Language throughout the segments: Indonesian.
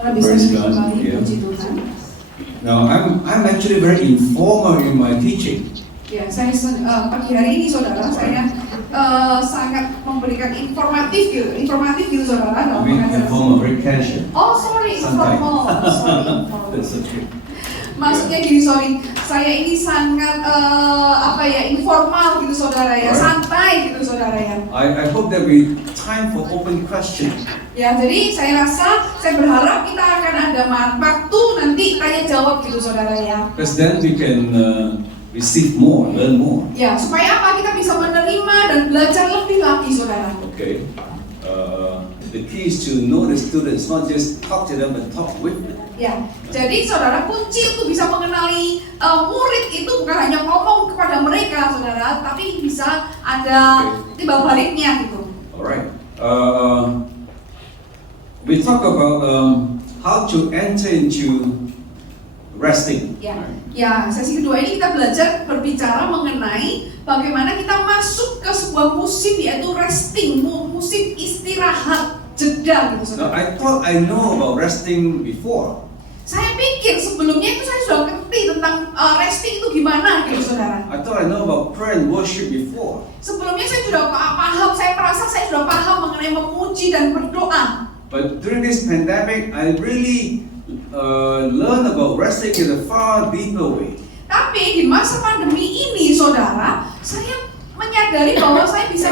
Praise God. Yeah. Now I'm actually very informal in my teaching. Ya, pagi hari ini saudara, saya sangat memberikan informatif gitu saudara. I mean informal, very casual. Oh sorry, informal. That's okay. Maksudnya gini, saya ini sangat informal gitu saudara ya, santai gitu saudara ya. I hope there will be time for open questions. Ya, jadi saya berharap kita akan ada waktu nanti tanya jawab gitu saudara ya. Because then we can receive more, learn more. Ya, supaya apa? Kita bisa menerima dan belajar lebih lagi saudara. Okay. The key is to know the students, not just talk to them, but talk with them. Ya, jadi saudara, kunci untuk bisa mengenali murid itu bukan hanya ngomong kepada mereka saudara, tapi bisa ada timbal baliknya gitu. Alright. We talk about how to enter into resting. Ya, sesi kedua ini kita belajar berbicara mengenai bagaimana kita masuk ke sebuah musim, yaitu resting, musim istirahat, jeda gitu Now, saudara. I thought I know about resting before. Saya pikir sebelumnya itu saya sudah ngerti tentang resting itu gimana gitu saudara. I thought I know about prayer and worship before. Sebelumnya saya sudah paham, saya merasa saya sudah paham mengenai memuji dan berdoa. But during this pandemic, I really learned about resting in a far deeper way. Tapi di masa pandemi ini saudara, saya menyadari bahwa saya bisa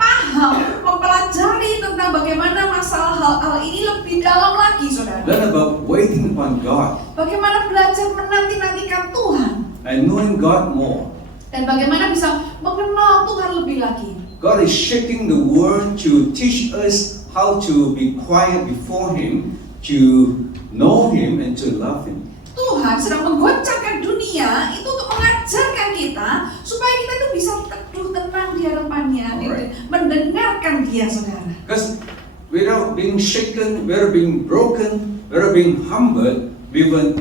paham, mempelajari tentang bagaimana masalah hal ini lebih dalam lagi saudara. Learn about waiting upon God Bagaimana belajar menanti-nantikan Tuhan. and knowing God more. Dan bagaimana bisa mengenal Tuhan lebih lagi. God is shaking the world to teach us how to be quiet before Him, to know Him and to love Him. Tuhan sedang menggoncangkan dunia itu untuk mengajarkan kita supaya kita itu bisa teduh tenang di hadapannya, mendengarkan Dia saudara. Because without being shaken, without being broken, without being humbled, we will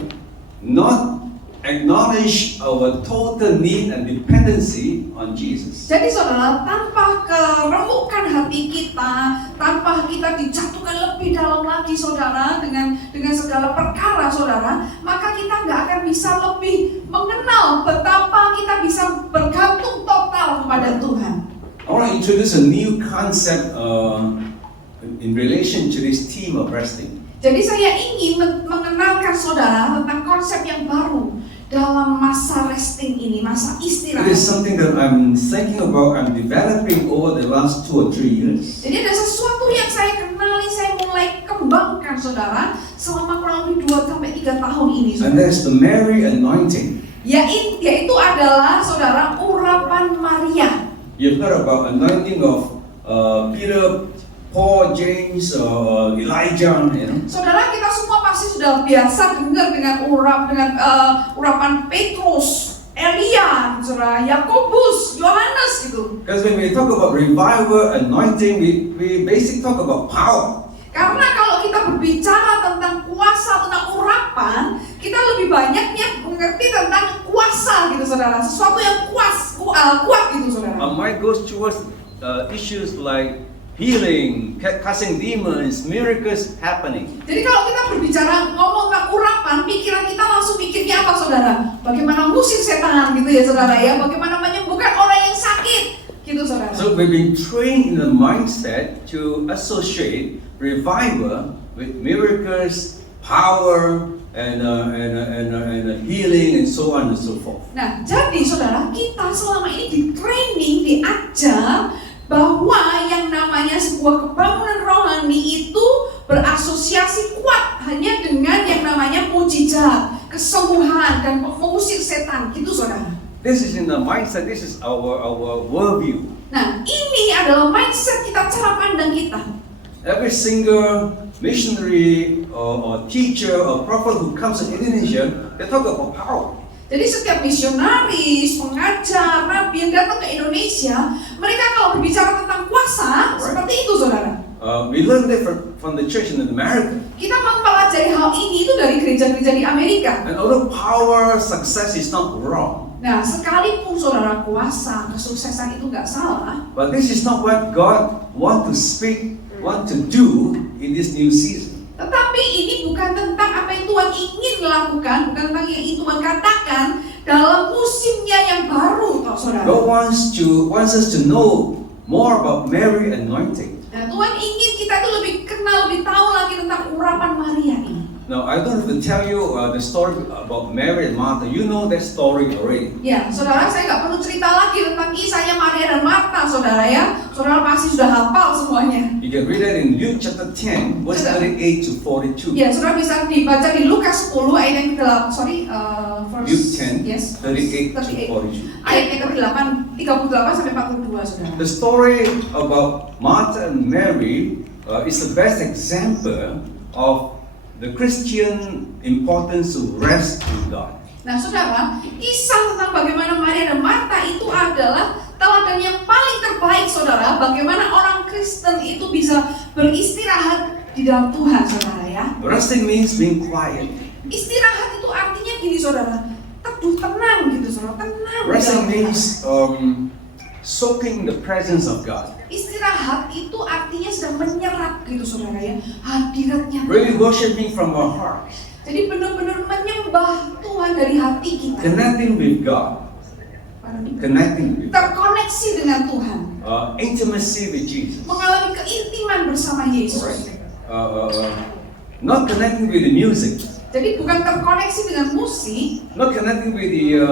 not acknowledge our total need and dependency on Jesus. Jadi saudara, tanpa keremukan hati kita, tanpa kita dijatuhkan lebih dalam lagi saudara dengan segala perkara saudara, maka kita nggak akan bisa lebih mengenal betapa kita bisa bergantung total kepada Tuhan. I want to introduce a new concept in relation to this theme of resting. Jadi saya ingin mengenalkan saudara tentang konsep yang baru dalam masa resting ini, masa It istirahat. is something that I'm thinking about, I'm developing over the last 2 or 3 years. Jadi ada sesuatu yang saya kenali, saya mulai kembangkan saudara selama kurang lebih 2-3 tahun ini. And that's the Mary anointing. Yaitu adalah saudara urapan Maria. You've heard about anointing of Peter, Paul, James, Elijah, you know. Saudara, kita semua pasti sudah biasa dengar dengan urapan Petrus, Elia, saudara, Yakobus, Yohanes gitu. Because when we talk about revival, anointing, we basically talk about power. Karena kalau kita berbicara tentang kuasa, tentang urapan, kita lebih banyaknya mengerti tentang kuasa gitu saudara, sesuatu yang kuat gitu saudara. Our mind goes towards issues like healing, casting demons, miracles happening. Jadi kalau kita berbicara ngomong tentang urapan, pikiran kita langsung pikirnya apa saudara? Bagaimana ngusir setan gitu ya saudara ya, bagaimana menyembuhkan orang yang sakit gitu saudara. So we've been trained in the mindset to associate revival with miracles, power, and healing and so on and so forth. Nah, jadi saudara, kita selama ini di training, diajar bahwa yang namanya sebuah kebangunan rohani itu berasosiasi kuat hanya dengan yang namanya mujizat, kesembuhan dan mengusir setan, gitu saudara. This is in the mindset. This is our worldview. Nah, ini adalah mindset kita, cara pandang kita. Every single missionary or teacher or prophet who comes to Indonesia, they talk about power. Jadi setiap misionaris, pengajar, nabi yang datang ke Indonesia, mereka kalau berbicara tentang kuasa, seperti itu saudara. We learned that from the church in America. Kita mempelajari hal ini itu dari gereja-gereja di Amerika. And although power, success is not wrong. Nah, sekalipun saudara kuasa, kesuksesan itu nggak salah. But this is not what God want to speak, want to do in this new season. Tetapi ini lakukan, bukan tentang yang Tuhan katakan dalam musimnya yang baru, toh saudara. God wants us to know more about Mary anointing. Nah, Tuhan ingin kita itu lebih kenal, lebih tahu lagi tentang urapan Maria ini. Now, I don't have to tell you the story about Mary and Martha. You know that story already. Ya, saudara, saya nggak perlu cerita lagi tentang kisahnya Maria dan Marta, saudara ya. Saudara pasti sudah hafal semuanya. You can read that in Luke chapter 10, verse 38 to 42. Ya, saudara bisa dibaca di Lukas 10 ayat yang ke-8, verse Luke 10, yes, 38 to 38. 42. Ayat yang ke-8, 38 sampai 42, saudara. The story about Martha and Mary is the best example of the Christian importance to rest in God. Nah, saudara, kisah tentang bagaimana Maria dan Marta itu adalah teladan yang paling terbaik, saudara. Bagaimana orang Kristen itu bisa beristirahat di dalam Tuhan, saudara ya. Resting means being quiet. Istirahat itu artinya gini, saudara. Teduh, tenang gitu, saudara. Tenang. Resting di dalam means soaking the presence of God. Istirahat itu artinya sedang menyerap gitu, saudara ya. Hadiratnya Really Tuhan. worshiping from our heart. Jadi benar-benar menyembah Tuhan dari hati kita. Connecting with God. Connecting with God. Terkoneksi dengan Tuhan. Intimacy with Jesus. Mengalami keintiman bersama Yesus. Right. Not connecting with the music. Jadi bukan terkoneksi dengan musik, Not connecting with the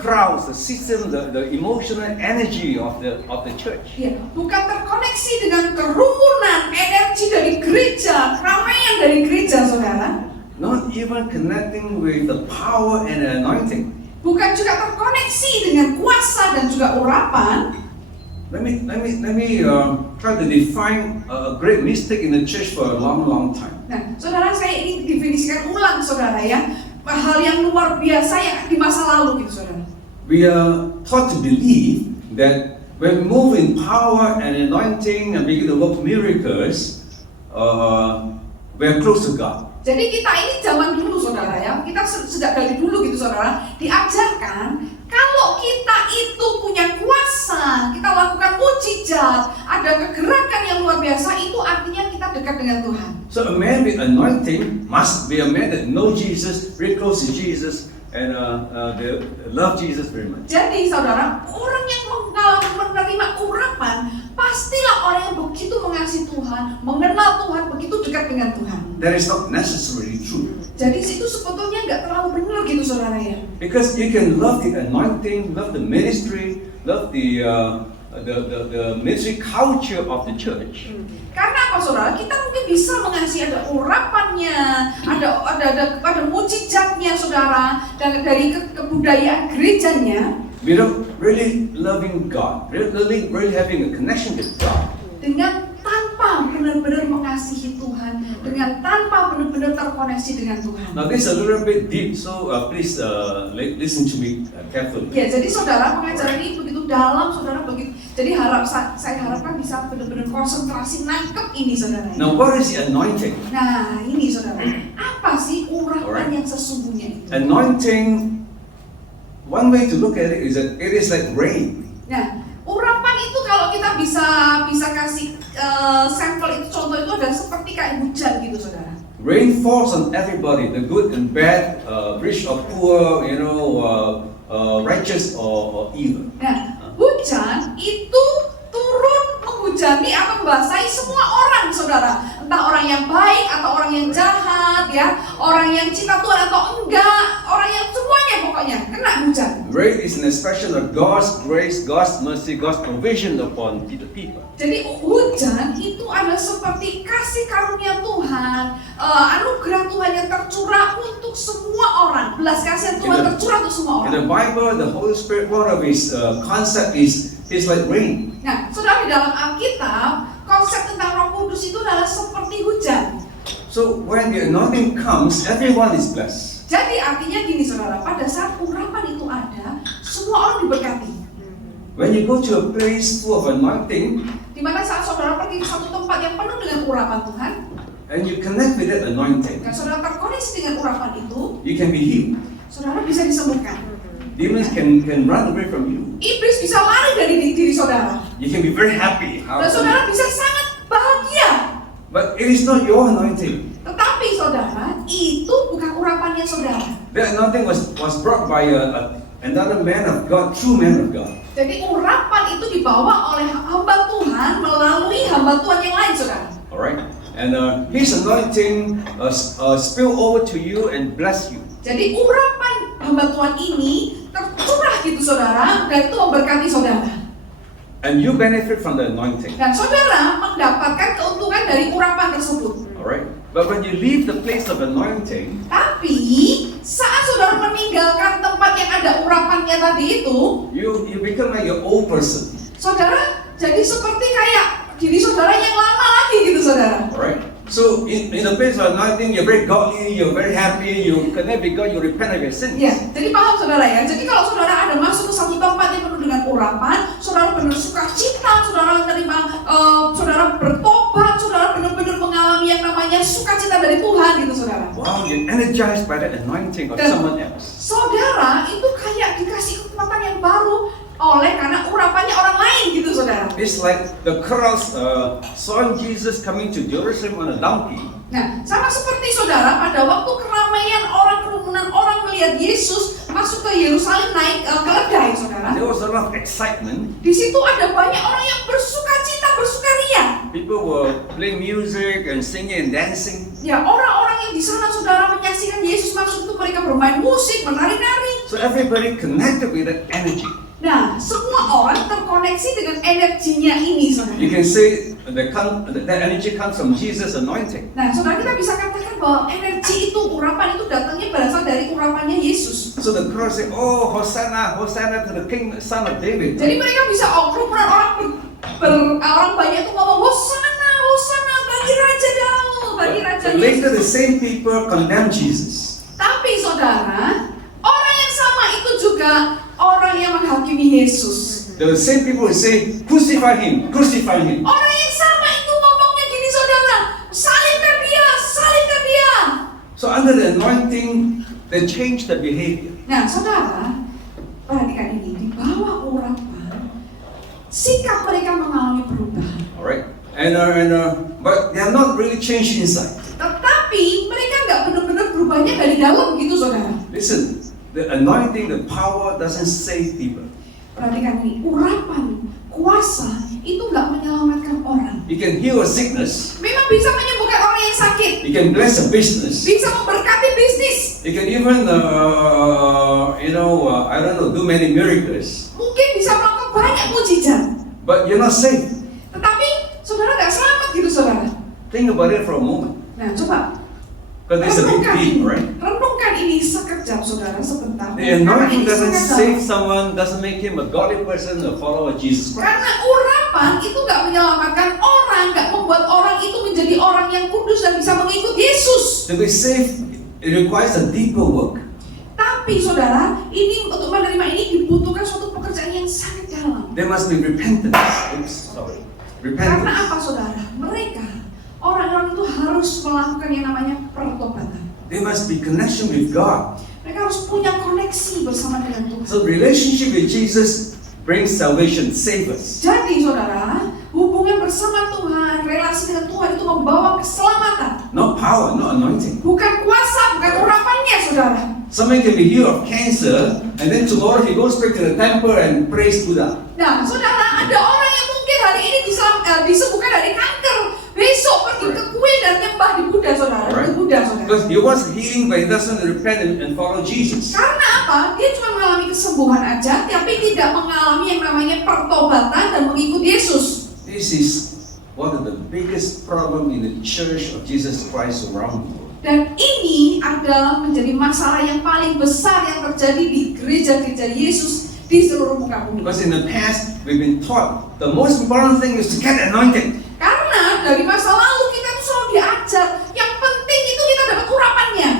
crowds, the system, the emotional energy of the church. ya, bukan terkoneksi dengan kerumunan, energi dari gereja, keramaian dari gereja, saudara. Not even connecting with the power and the anointing. Bukan juga terkoneksi dengan kuasa dan juga urapan. Let me try to define a great mistake in the church for a long time. Nah, saudara, saya ingin definisikan ulang, saudara ya, hal yang luar biasa yang di masa lalu gitu, saudara. We are taught to believe that when we move in power and anointing and begin to work miracles, we are close to God. Jadi kita ini zaman dulu, saudara ya, kita sejak dari dulu gitu, saudara, diajarkan kalau kita itu punya kuasa, kita lakukan mujizat, ada kegerakan yang luar biasa, itu artinya kita dekat dengan Tuhan. So a man with anointing must be a man that knows Jesus, very close to Jesus, and they love Jesus very much. Jadi saudara, orang yang menerima urapan, pastilah orang yang begitu mengasihi Tuhan, mengenal Tuhan, begitu dekat dengan Tuhan. That is not necessarily true. Jadi itu sebetulnya nggak terlalu benar gitu, saudara ya. Because you can love the anointing, love the ministry, love the ministry culture of the church. Karena apa, saudara? Kita mungkin bisa mengasihi, ada urapannya, ada mujizatnya, saudara, dan dari kebudayaan gerejanya. Without really loving God, really having a connection with God. Dengan tanpa benar-benar mengasihi Tuhan, dengan tanpa benar-benar terkoneksi dengan Tuhan. Now this is a little bit deep, so please listen to me carefully. Ya, jadi saudara, pengajaran ini begitu dalam, saudara, begitu. Jadi saya harapkan bisa benar-benar konsentrasi nangkep ini, saudara. Now what is the anointing? Nah, ini saudara, apa sih urapan Alright. yang sesungguhnya itu? Anointing, one way to look at it is that it is like rain. Nah, urapan itu kalau kita bisa kasih sampel itu, contoh itu adalah seperti kayak hujan gitu, saudara. Rain falls on everybody, the good and bad, rich or poor, righteous or evil. Nah, hujan itu turun menghujani atau membasahi semua orang, saudara. Entah orang yang baik atau orang yang jahat, ya, orang yang cinta Tuhan atau enggak, orang yang semuanya pokoknya kena hujan. Rain is an expression of God's grace, God's mercy, God's provision upon the people. Jadi hujan itu adalah seperti kasih karunia Tuhan, anugerah Tuhan yang tercurah untuk semua orang, belas kasihan Tuhan tercurah untuk semua In orang. the Bible, the Holy Spirit, one of his concept is like rain. Nah, saudara, di dalam Alkitab, konsep tentang Roh Kudus itu adalah seperti hujan. So when the anointing comes, everyone is blessed. Jadi artinya gini, saudara, pada saat urapan itu ada, semua orang diberkati. When you go to a place full of anointing, Di mana saat saudara pergi ke satu tempat yang penuh dengan urapan Tuhan, and you connect with that anointing, dan saudara terkoneksi dengan urapan itu, you can be healed. saudara bisa disembuhkan. Demons can run away from you. Iblis bisa lari dari diri saudara. You can be very happy. Dan saudara bisa sangat bahagia. But it is not your anointing. Tetapi saudara, itu The anointing was brought by another man of God, true man of God. Jadi urapan itu dibawa oleh hamba Tuhan melalui hamba Tuhan yang lain, saudara. Alright? And his anointing spill over to you and bless you. Jadi urapan hamba Tuhan ini tercurah gitu, saudara, dan itu memberkati saudara. And you benefit from the anointing. Dan saudara mendapatkan keuntungan dari urapan tersebut. Alright? But when you leave the place of anointing, Tapi saat saudara meninggalkan tempat yang ada urapannya tadi itu, you become like your old person. saudara jadi seperti kayak diri saudara yang lama lagi gitu, saudara. Alright? So in the place of anointing, you're very godly, you're very happy, you connect with God, you repent of your sins. Ya, jadi paham saudara ya. Jadi kalau saudara ada masuk ke satu tempat yang penuh dengan urapan, saudara benar sukacita, saudara menerima, saudara bertobat, saudara benar-benar mengalami yang namanya sukacita dari Tuhan gitu, saudara. Wow, you're energized by the anointing of Dan someone else. saudara itu kayak dikasih kekuatan yang baru oleh karena urapannya orang lain gitu, saudara. It's like the crowds saw Jesus coming to Jerusalem on a donkey. Nah, sama seperti saudara pada waktu keramaian orang, kerumunan orang melihat Yesus masuk ke Yerusalem naik keledai, saudara. There was a lot of excitement. Di situ ada banyak orang yang bersukacita, bersukaria. People were playing music and singing and dancing. Ya, orang-orang yang di sana saudara menyaksikan Yesus masuk itu mereka bermain musik, menari-nari. So everybody connected with that energy. Nah, semua orang terkoneksi dengan energinya ini, saudara. You can say that energy comes from Jesus' anointing. Nah, saudara, kita bisa katakan bahwa energi itu, urapan itu datangnya berasal dari urapannya Yesus. So the crowd say, "Oh, Hosanna, Hosanna to the King, Son of David." Jadi mereka bisa, kerumunan orang orang banyak itu ngomong Hosanna, Hosanna bagi Raja Daud, bagi Raja But later the Yesus. same people condemn Jesus. Tapi saudara, orang yang sama itu juga orang yang menghakimi Yesus. The same people will say, "Crucify him, crucify him." Orang yang sama itu ngomongnya gini, saudara, salibkan dia, salibkan dia. So under the anointing, they change the behavior. Nah, saudara, perhatikan ini, di bawah urapan, sikap mereka mengalami perubahan. Alright? But they are not really changed inside. Tetapi mereka nggak benar-benar berubahnya dari dalam gitu, saudara. Listen, the anointing, the power doesn't save people. Perhatikan ini, urapan, kuasa itu nggak menyelamatkan orang. It can heal a sickness. Memang bisa menyembuhkan orang yang sakit, It can bless a business. bisa memberkati bisnis, It can even, do many miracles. mungkin bisa melakukan banyak mujizat. But you're not safe. Tetapi saudara nggak selamat gitu, saudara. Think about it for a moment. Nah, coba Because it's a big deal, right? renungkan ini sekejap, saudara, sebentar. The anointing Karena ini doesn't sangat save dalam. someone, doesn't make him a godly person, a follower of Jesus Christ. Karena urapan itu nggak menyelamatkan orang, nggak membuat orang itu menjadi orang yang kudus dan bisa mengikut Yesus. To be saved, it requires a deeper work. Tapi saudara, ini untuk menerima ini dibutuhkan suatu pekerjaan yang sangat dalam. There must be repentance. Karena Repentance. apa, saudara? Mereka, orang-orang itu harus melakukan yang namanya pertobatan. There must be connection with God. Mereka harus punya koneksi bersama dengan Tuhan. So relationship with Jesus brings salvation, save us. Jadi saudara, hubungan bersama Tuhan, relasi dengan Tuhan itu membawa keselamatan. Not power, not anointing. Bukan kuasa, bukan urapannya, saudara. Someone can be healed of cancer, and then tomorrow he goes back to the temple and prays Buddha. Nah, saudara, ada orang yang mungkin hari ini disembuhkan dari kanker, besok pergi ke kuil dan nyembah di Buddha, saudara. Di Buddha, saudara. Because he wants healing, but he doesn't repent and follow Jesus. Karena apa? Dia cuma mengalami kesembuhan aja, tapi tidak mengalami yang namanya pertobatan dan mengikut Yesus. This is one of the biggest problem in the church of Jesus Christ around the world. Dan ini adalah menjadi masalah yang paling besar yang terjadi di gereja-gereja Yesus di seluruh muka bumi. Because in the past, we've been taught the most important thing is to get anointed. Karena dari masa lalu kita tuh selalu diajar, yang penting itu kita dapat urapannya.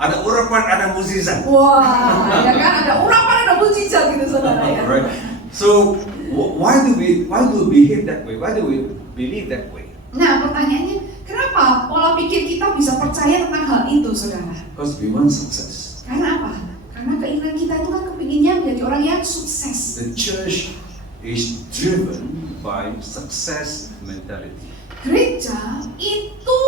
Ada urapan, ada mukjizat. Wah, ya kan, ada urapan, ada mujizat gitu, saudara ya. Right. So why do we behave that way? Why do we believe that way? Nah, pertanyaannya, kenapa pola pikir kita bisa percaya tentang hal itu, saudara? Because we want success. Karena apa? Karena keinginan kita itu kan kepinginnya menjadi orang yang sukses. The church is driven by success mentality. Gereja itu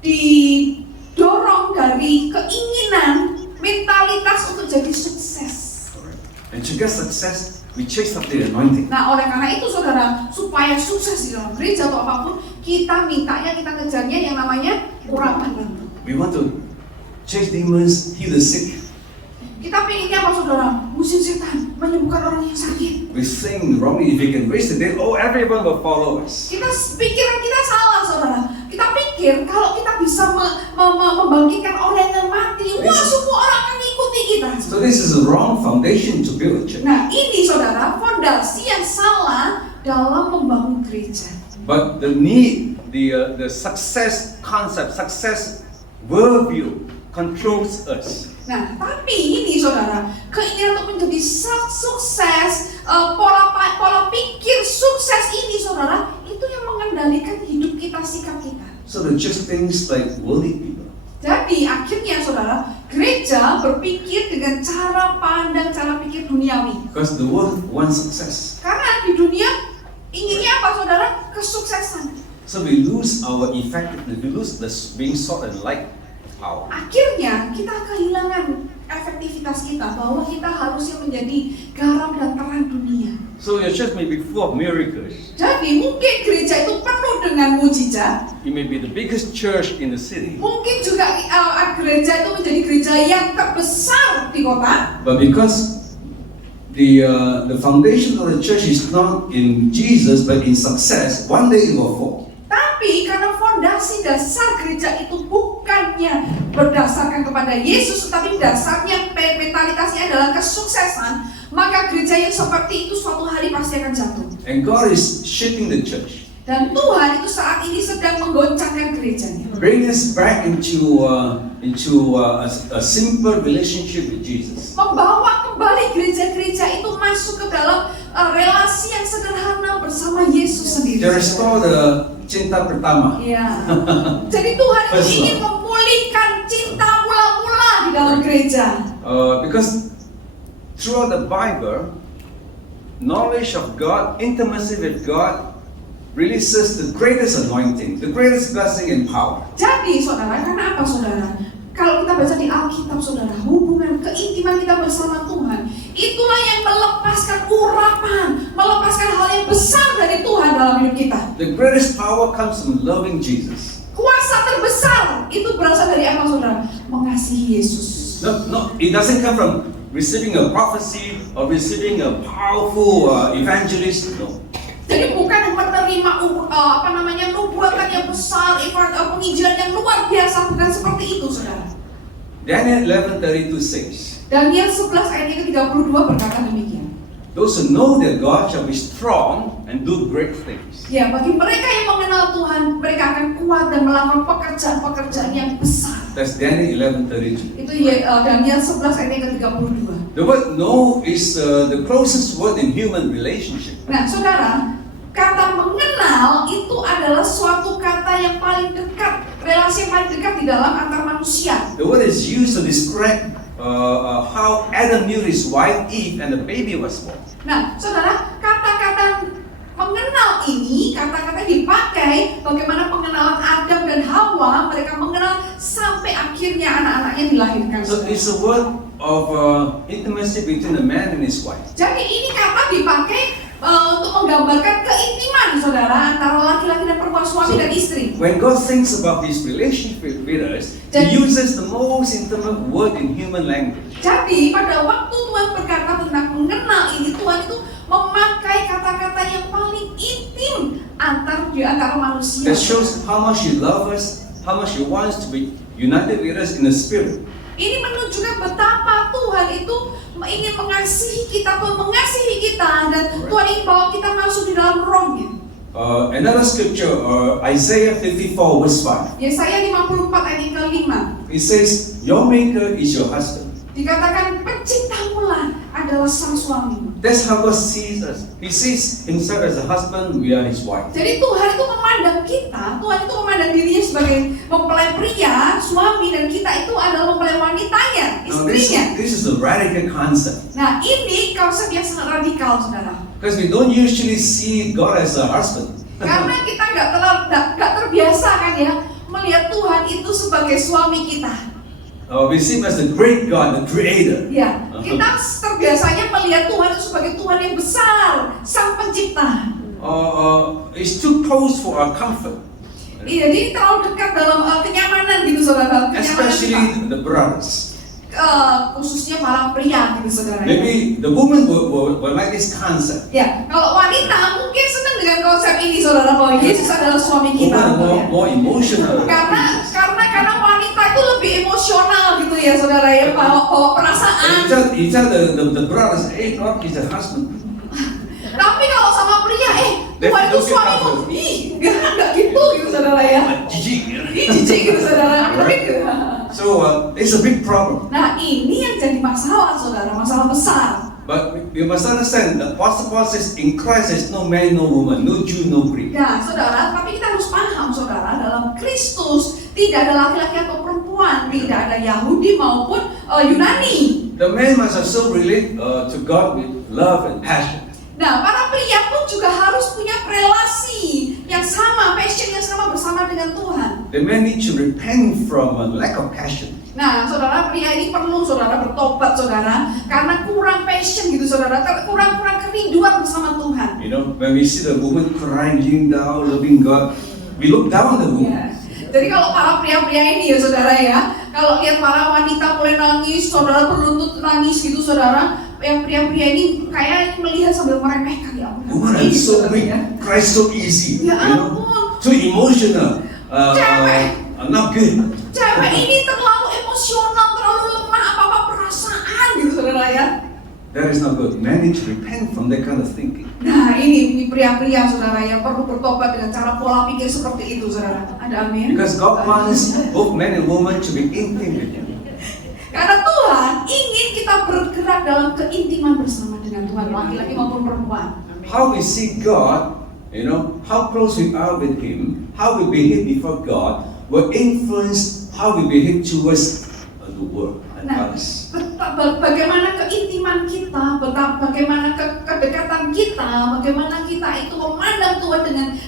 didorong dari keinginan, mentalitas get success, we chase after the anointing. Nah, oleh karena itu saudara, supaya sukses di dalam gereja atau apapun, kita mintanya, kita kejarnya yang namanya urapan. We want to chase demons, heal the sick. Kita pengennya apa saudara? Usir setan, menyembuhkan orang yang sakit. We think wrongly, if we can raise the dead, oh, everyone will follow us. Pikiran kita salah saudara. Kita pikir kalau kita bisa membangkitkan orang yang mati, wah semua orang akan ikuti kita. So this is a wrong foundation to build a church. Nah ini saudara, fondasi yang salah dalam membangun gereja. But the need, the success concept, success worldview controls us. Nah, tapi ini saudara, keinginan untuk menjadi sukses, pola pikir sukses ini saudara, itu yang mengendalikan hidup kita, sikap kita. So the church thinks like worldly people. Jadi akhirnya saudara, gereja berpikir dengan cara pandang, cara pikir duniawi. Because the world wants success. Karena di dunia inginnya apa saudara? Kesuksesan. So we lose our effectiveness, we lose the being salt and light power. Akhirnya kita kehilangan efektivitas kita, bahwa kita harusnya menjadi garam dan terang dunia. So your church may be full of miracles. Jadi mungkin gereja itu penuh dengan mujizat. It may be the biggest church in the city. Mungkin juga gereja itu menjadi gereja yang terbesar di kota. But because the foundation of the church is not in Jesus but in success, one day it will fall. Tapi karena fondasi dasar gereja itu bukannya berdasarkan kepada Yesus, tetapi dasarnya mentalitasnya adalah kesuksesan, maka gereja yang seperti itu suatu hari pasti akan jatuh. And God is shaping the church. Dan Tuhan itu saat ini sedang menggoncangkan gerejanya. Bring us back into a simple relationship with Jesus. Membawa kembali gereja-gereja itu masuk ke dalam relasi yang sederhana bersama Yesus sendiri. To restore the cinta pertama. Ya. Jadi Tuhan itu First ingin love. memulihkan cinta mula-mula di dalam gereja. Because throughout the Bible, knowledge of God, intimacy with God, releases the greatest anointing, the greatest blessing and power. Jadi saudara, karena apa saudara? Kalau kita baca di Alkitab saudara, hubungan keintiman kita bersama Tuhan, itulah yang melepaskan urapan, melepaskan hal yang besar dari Tuhan dalam hidup kita. The greatest power comes from loving Jesus. Kuasa terbesar itu berasal dari apa saudara? Mengasihi Yesus. No, it doesn't come from receiving a prophecy or receiving a powerful evangelist. No. Jadi bukan menerima nubuatan yang besar, penginjilan yang luar biasa, bukan seperti itu saudara. Daniel 11:32 says, Daniel 11 ayat yang ke-32 berkata demikian. those who know their God shall be strong and do great things. Ya, bagi mereka yang mengenal Tuhan, mereka akan kuat dan melakukan pekerjaan-pekerjaan yang besar. That's Daniel 11:32. Itu Daniel 11 ayat yang ke-32. The word know is the closest word in human relationship. Nah, saudara, kata mengenal itu adalah suatu kata yang paling dekat, relasi yang paling dekat di dalam antar manusia. The word is used to describe how Adam knew his wife Eve and the baby was born. Nah, saudara, kata-kata mengenal ini, kata-kata dipakai bagaimana pengenalan Adam dan Hawa, mereka mengenal sampai akhirnya anak-anaknya dilahirkan. So it's a word of intimacy between a man and his wife. Jadi ini kata dipakai untuk menggambarkan keintiman saudara antara laki-laki dan perempuan, suami dan istri. When God thinks about His relationship with us, He uses the most intimate word in human language. Jadi pada waktu Tuhan berkata tentang mengenal ini, Tuhan itu memakai kata-kata yang paling intim di antara manusia. That shows how much He loves us, how much He wants to be united with us in the Spirit. Ini menunjukkan betapa Tuhan itu ingin mengasihi kita, Tuhan mengasihi kita, dan Tuhan ingin bawa kita masuk di dalam rohnya. Another scripture, Isaiah 54 verse 5. Yesaya 54 ayat yang ke-5. It says, your maker is your husband. Dikatakan penciptamu lah adalah sang suamimu. That's how God sees us. He sees Himself as a husband, we are His wife. Jadi Tuhan itu memandang kita, Tuhan itu memandang dirinya sebagai mempelai pria, suami, dan kita itu adalah mempelai wanitanya, Now, istrinya. this is a radical concept. Nah ini konsep yang sangat radikal saudara. Because we don't usually see God as a husband. Karena kita nggak terbiasa kan ya melihat Tuhan itu sebagai suami kita. we see him as the great God, the creator. Ya, kita terbiasanya melihat Tuhan itu sebagai Tuhan yang besar, Sang Pencipta. It's too close for our comfort. Iya, jadi terlalu dekat dalam kenyamanan gitu saudara. Kenyamanan Especially kita. the brothers. Khususnya para pria gitu saudara. Maybe the woman will like this concept. Ya, kalau wanita mungkin senang dengan konsep ini saudara, bahwa Yesus adalah suami kita. Woman more emotional. Karena wanita itu lebih emosional gitu ya saudara ya, bawa perasaan. You tell the brothers, hey, God is the husband. Tapi kalau sama pria, Tuhan itu suamimu. Enggak gitu saudara ya. Jijik gitu saudara. So it's a big problem. Nah, ini yang jadi masalah saudara, masalah besar. But we must understand the Apostle Paul says in Christ there's no man, no woman, no Jew, no Greek. Ya, saudara, tapi kita harus paham saudara, dalam Kristus tidak ada laki-laki atau perempuan, tidak ada Yahudi maupun Yunani. The man must also relate to God with love and passion. Nah, para pria pun juga harus punya relasi yang sama, passion yang sama bersama dengan Tuhan. The man need to repent from a lack of passion. Nah, saudara, pria ini perlu saudara bertobat saudara, karena kurang passion gitu saudara, kurang kerinduan bersama Tuhan. You know, when we see the woman crying, kneeling down, loving God, we look down on the woman. Ya. Jadi kalau para pria-pria ini ya saudara ya, kalau lihat para wanita mulai nangis, saudara berlutut nangis gitu saudara, yang pria-pria ini kayak melihat sambil meremehkan ya ampun. Woman are so weak, cry so easy, Ya you know, ampun. too emotional, not good. Cewek ini terlalu emosional, terlalu lemah, apa-apa perasaan gitu saudara ya. That is not good. Man needs to repent from that kind of thinking. Nah ini pria-pria saudara ya, perlu bertobat dengan cara pola pikir seperti itu saudara. Ada amin. Because God wants both men and women to be intimate with Him. Karena Tuhan ingin kita bergerak dalam keintiman bersama dengan Tuhan, laki-laki maupun perempuan. How we see God, you know, how close we are with Him, how we behave before God, will influence how we behave towards the world and Nah, others. bagaimana keintiman kita, bagaimana kedekatan kita, bagaimana kita itu memandang Tuhan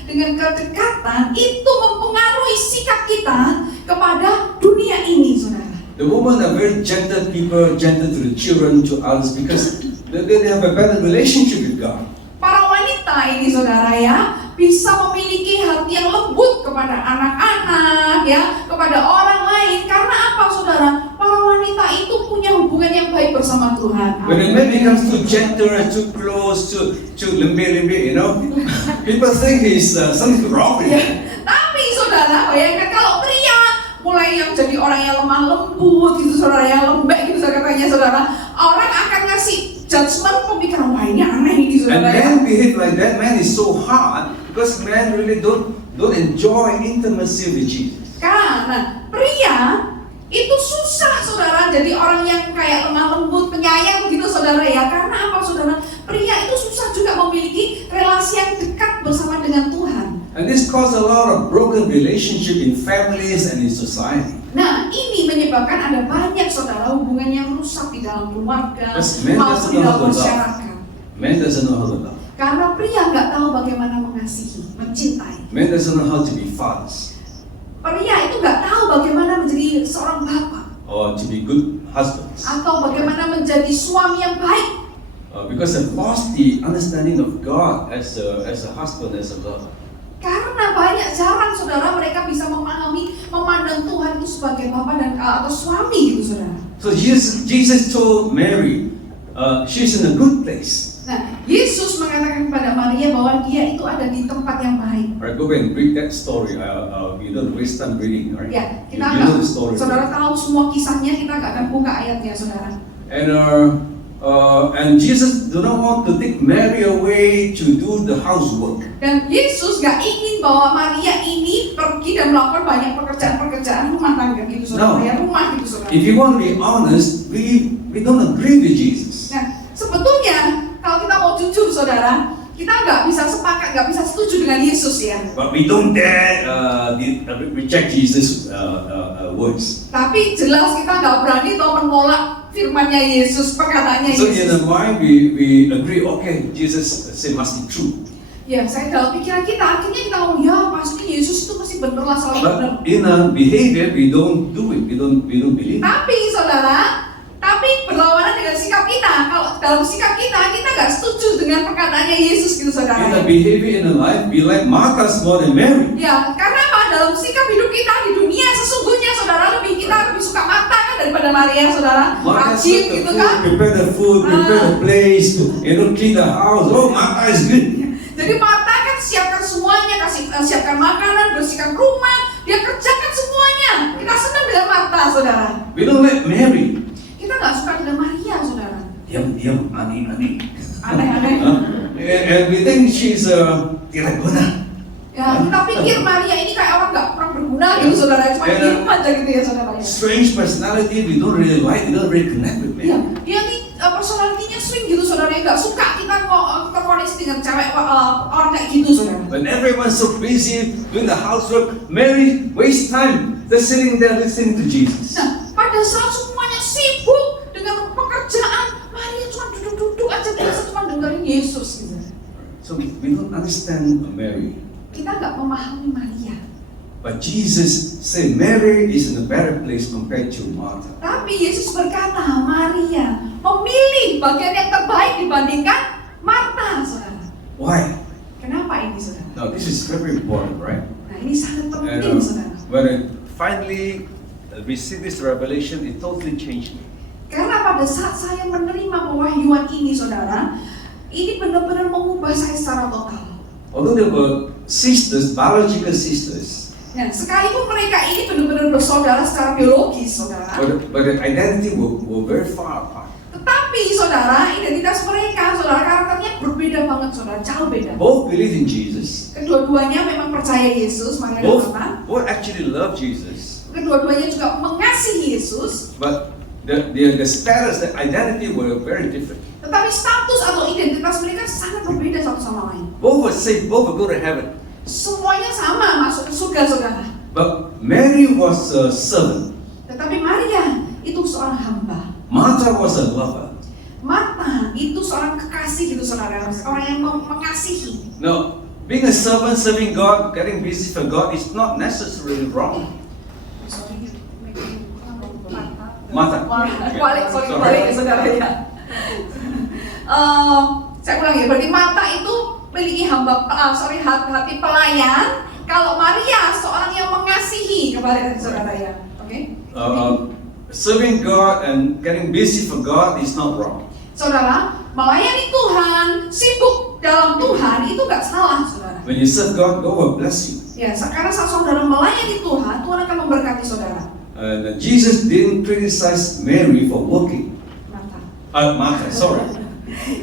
dengan kedekatan, itu mempengaruhi sikap kita kepada dunia ini, saudara. The women are very gentle people, gentle to the children, to others, because they have a better relationship with God. Para wanita ini, saudara ya, bisa memiliki hati yang lembut kepada anak-anak, ya, kepada orang lain. Karena apa, saudara? Para wanita itu punya hubungan yang baik bersama Tuhan. When a man becomes too gentle and too close, too lembe, you know, people think he's something wrong with him. Tapi saudara, bayangkan kalau pria mulai yang jadi orang yang lemah lembut gitu saudara, yang lembek gitu katanya saudara, orang akan ngasih judgment, pemikiran, wah ini aneh ini And saudara. men behave like that. Man is so hard because men really don't enjoy intimacy with Jesus. Karena pria itu susah saudara jadi orang yang kayak lemah lembut, penyayang gitu saudara ya. Karena apa saudara? Pria itu susah juga memiliki relasi yang dekat bersama dengan Tuhan. And this causes a lot of broken relationship in families and in society. Nah, ini menyebabkan ada banyak saudara hubungan yang rusak di dalam keluarga Because men maupun doesn't di know how dalam to love. masyarakat. Man doesn't know how to love. Karena pria nggak tahu bagaimana mengasihi, mencintai. Man doesn't know how to be fathers Pria itu nggak tahu bagaimana menjadi seorang bapak or to be good husbands. atau bagaimana menjadi suami yang baik. Because they've lost the understanding of God as a husband, as a lover. Karena banyak jarang saudara mereka bisa memandang Tuhan itu sebagai bapak dan atau suami gitu saudara. So Jesus told Mary, she's in a good place. Nah, Yesus mengatakan kepada Maria bahwa dia itu ada di tempat yang baik. Alright, go back and read that story. You don't waste time reading, alright? Ya, You kita know the story. saudara tahu semua kisahnya, kita nggak akan buka ayatnya saudara. And Jesus do not want to take Mary away to do the housework. Dan Yesus gak ingin bahwa Maria ini pergi dan melakukan banyak pekerjaan rumah tangga gitu saudara, No. ya rumah gitu saudara. If you want to be honest, we don't agree with Jesus. Nah, sebetulnya kalau kita mau jujur saudara, kita nggak bisa sepakat, nggak bisa setuju dengan Yesus ya. But we don't dare reject Jesus' words. Tapi jelas kita nggak berani atau menolak firman-Nya Yesus, perkataannya So in Yesus. the mind we agree, okay, Jesus say must be true. Ya, saya dalam pikiran kita akhirnya kita ngomong ya pasti Yesus itu pasti bener lah selalu bener. But in our behavior, we don't do it. We don't believe. Tapi saudara, tapi berlawanan dengan sikap kita. Kalau dalam sikap kita nggak setuju dengan perkataannya Yesus gitu In saudara. our behavior in our life, we like Martha more than Mary. Ya, karena apa? Dalam sikap hidup kita di dunia sesungguhnya saudara kita lebih suka Marta kan daripada Maria saudara. Martha Rajin serve the gitu food, kan. prepare the food, prepare the place, clean the house. Oh, Martha is good. Jadi Marta kan siapkan semuanya, siapkan makanan, bersihkan rumah, dia kerjakan semuanya. Kita senang dengan Marta saudara. We don't like Mary. Kita nggak suka dengan Maria saudara. Diam, aneh. Aneh-aneh. And we think she's tidak guna. Ya, kita pikir Maria ini kayak orang nggak kurang berguna gitu saudara, cuma diem aja gitu ya saudara. Strange personality, we don't really like, we don't really connect with Iya, Mary. dia nih personalitinya swing gitu saudara, nggak suka kita koneksi dengan cewek orang kayak gitu saudara. When everyone's so busy doing the housework, Mary wastes time just sitting there listening to Jesus. Nah, pada saat semuanya sibuk dengan pekerjaan, Maria cuma duduk-duduk aja biasa cuma dengerin Yesus gitu. So we don't understand Mary. Kita nggak memahami Maria. But Jesus said Mary is in a better place compared to Martha. Tapi Yesus berkata, Maria memilih bagian yang terbaik dibandingkan Marta, saudara. Why? Kenapa ini, saudara? Now this is very important, right? Nah, ini sangat And penting, saudara. when I finally received this revelation, it totally changed me. Karena pada saat saya menerima pewahyuan ini, saudara, ini benar-benar mengubah saya secara total. Although there were sisters, biological sisters, Nah, sekalipun mereka ini benar-benar bersaudara secara biologis, saudara. but the identity were very far apart. Tetapi, saudara, identitas mereka, saudara, karakternya berbeda banget, saudara, jauh beda. Both believe in Jesus. Kedua-duanya memang percaya Yesus, Maria dan Both, Marta. both actually love Jesus. Kedua-duanya juga mengasihi Yesus. But the status, the identity were very different. Tetapi status atau identitas mereka sangat berbeda satu sama lain. Both were saved, both would go to heaven. Semuanya sama masuk ke surga, saudara. But Mary was a servant. Tetapi Maria itu seorang hamba. Martha was a lover. Marta itu seorang kekasih gitu, saudara. Orang yang mengasihi. Now, being a servant, serving God, getting busy for God is not necessarily wrong. Martha. Balik ya, saudara ya. Saya ulang ya, berarti Marta itu memiliki hati pelayan. Kalau Maria seorang yang mengasihi, kembali dari saudara ya, oke? Serving God and getting busy for God is not wrong. Saudara, melayani Tuhan, sibuk dalam Tuhan itu nggak salah, saudara. When you serve God, God will bless you. Ya, karena saat saudara melayani Tuhan, Tuhan akan memberkati saudara. And Jesus didn't criticize Mary for working. Martha, sorry.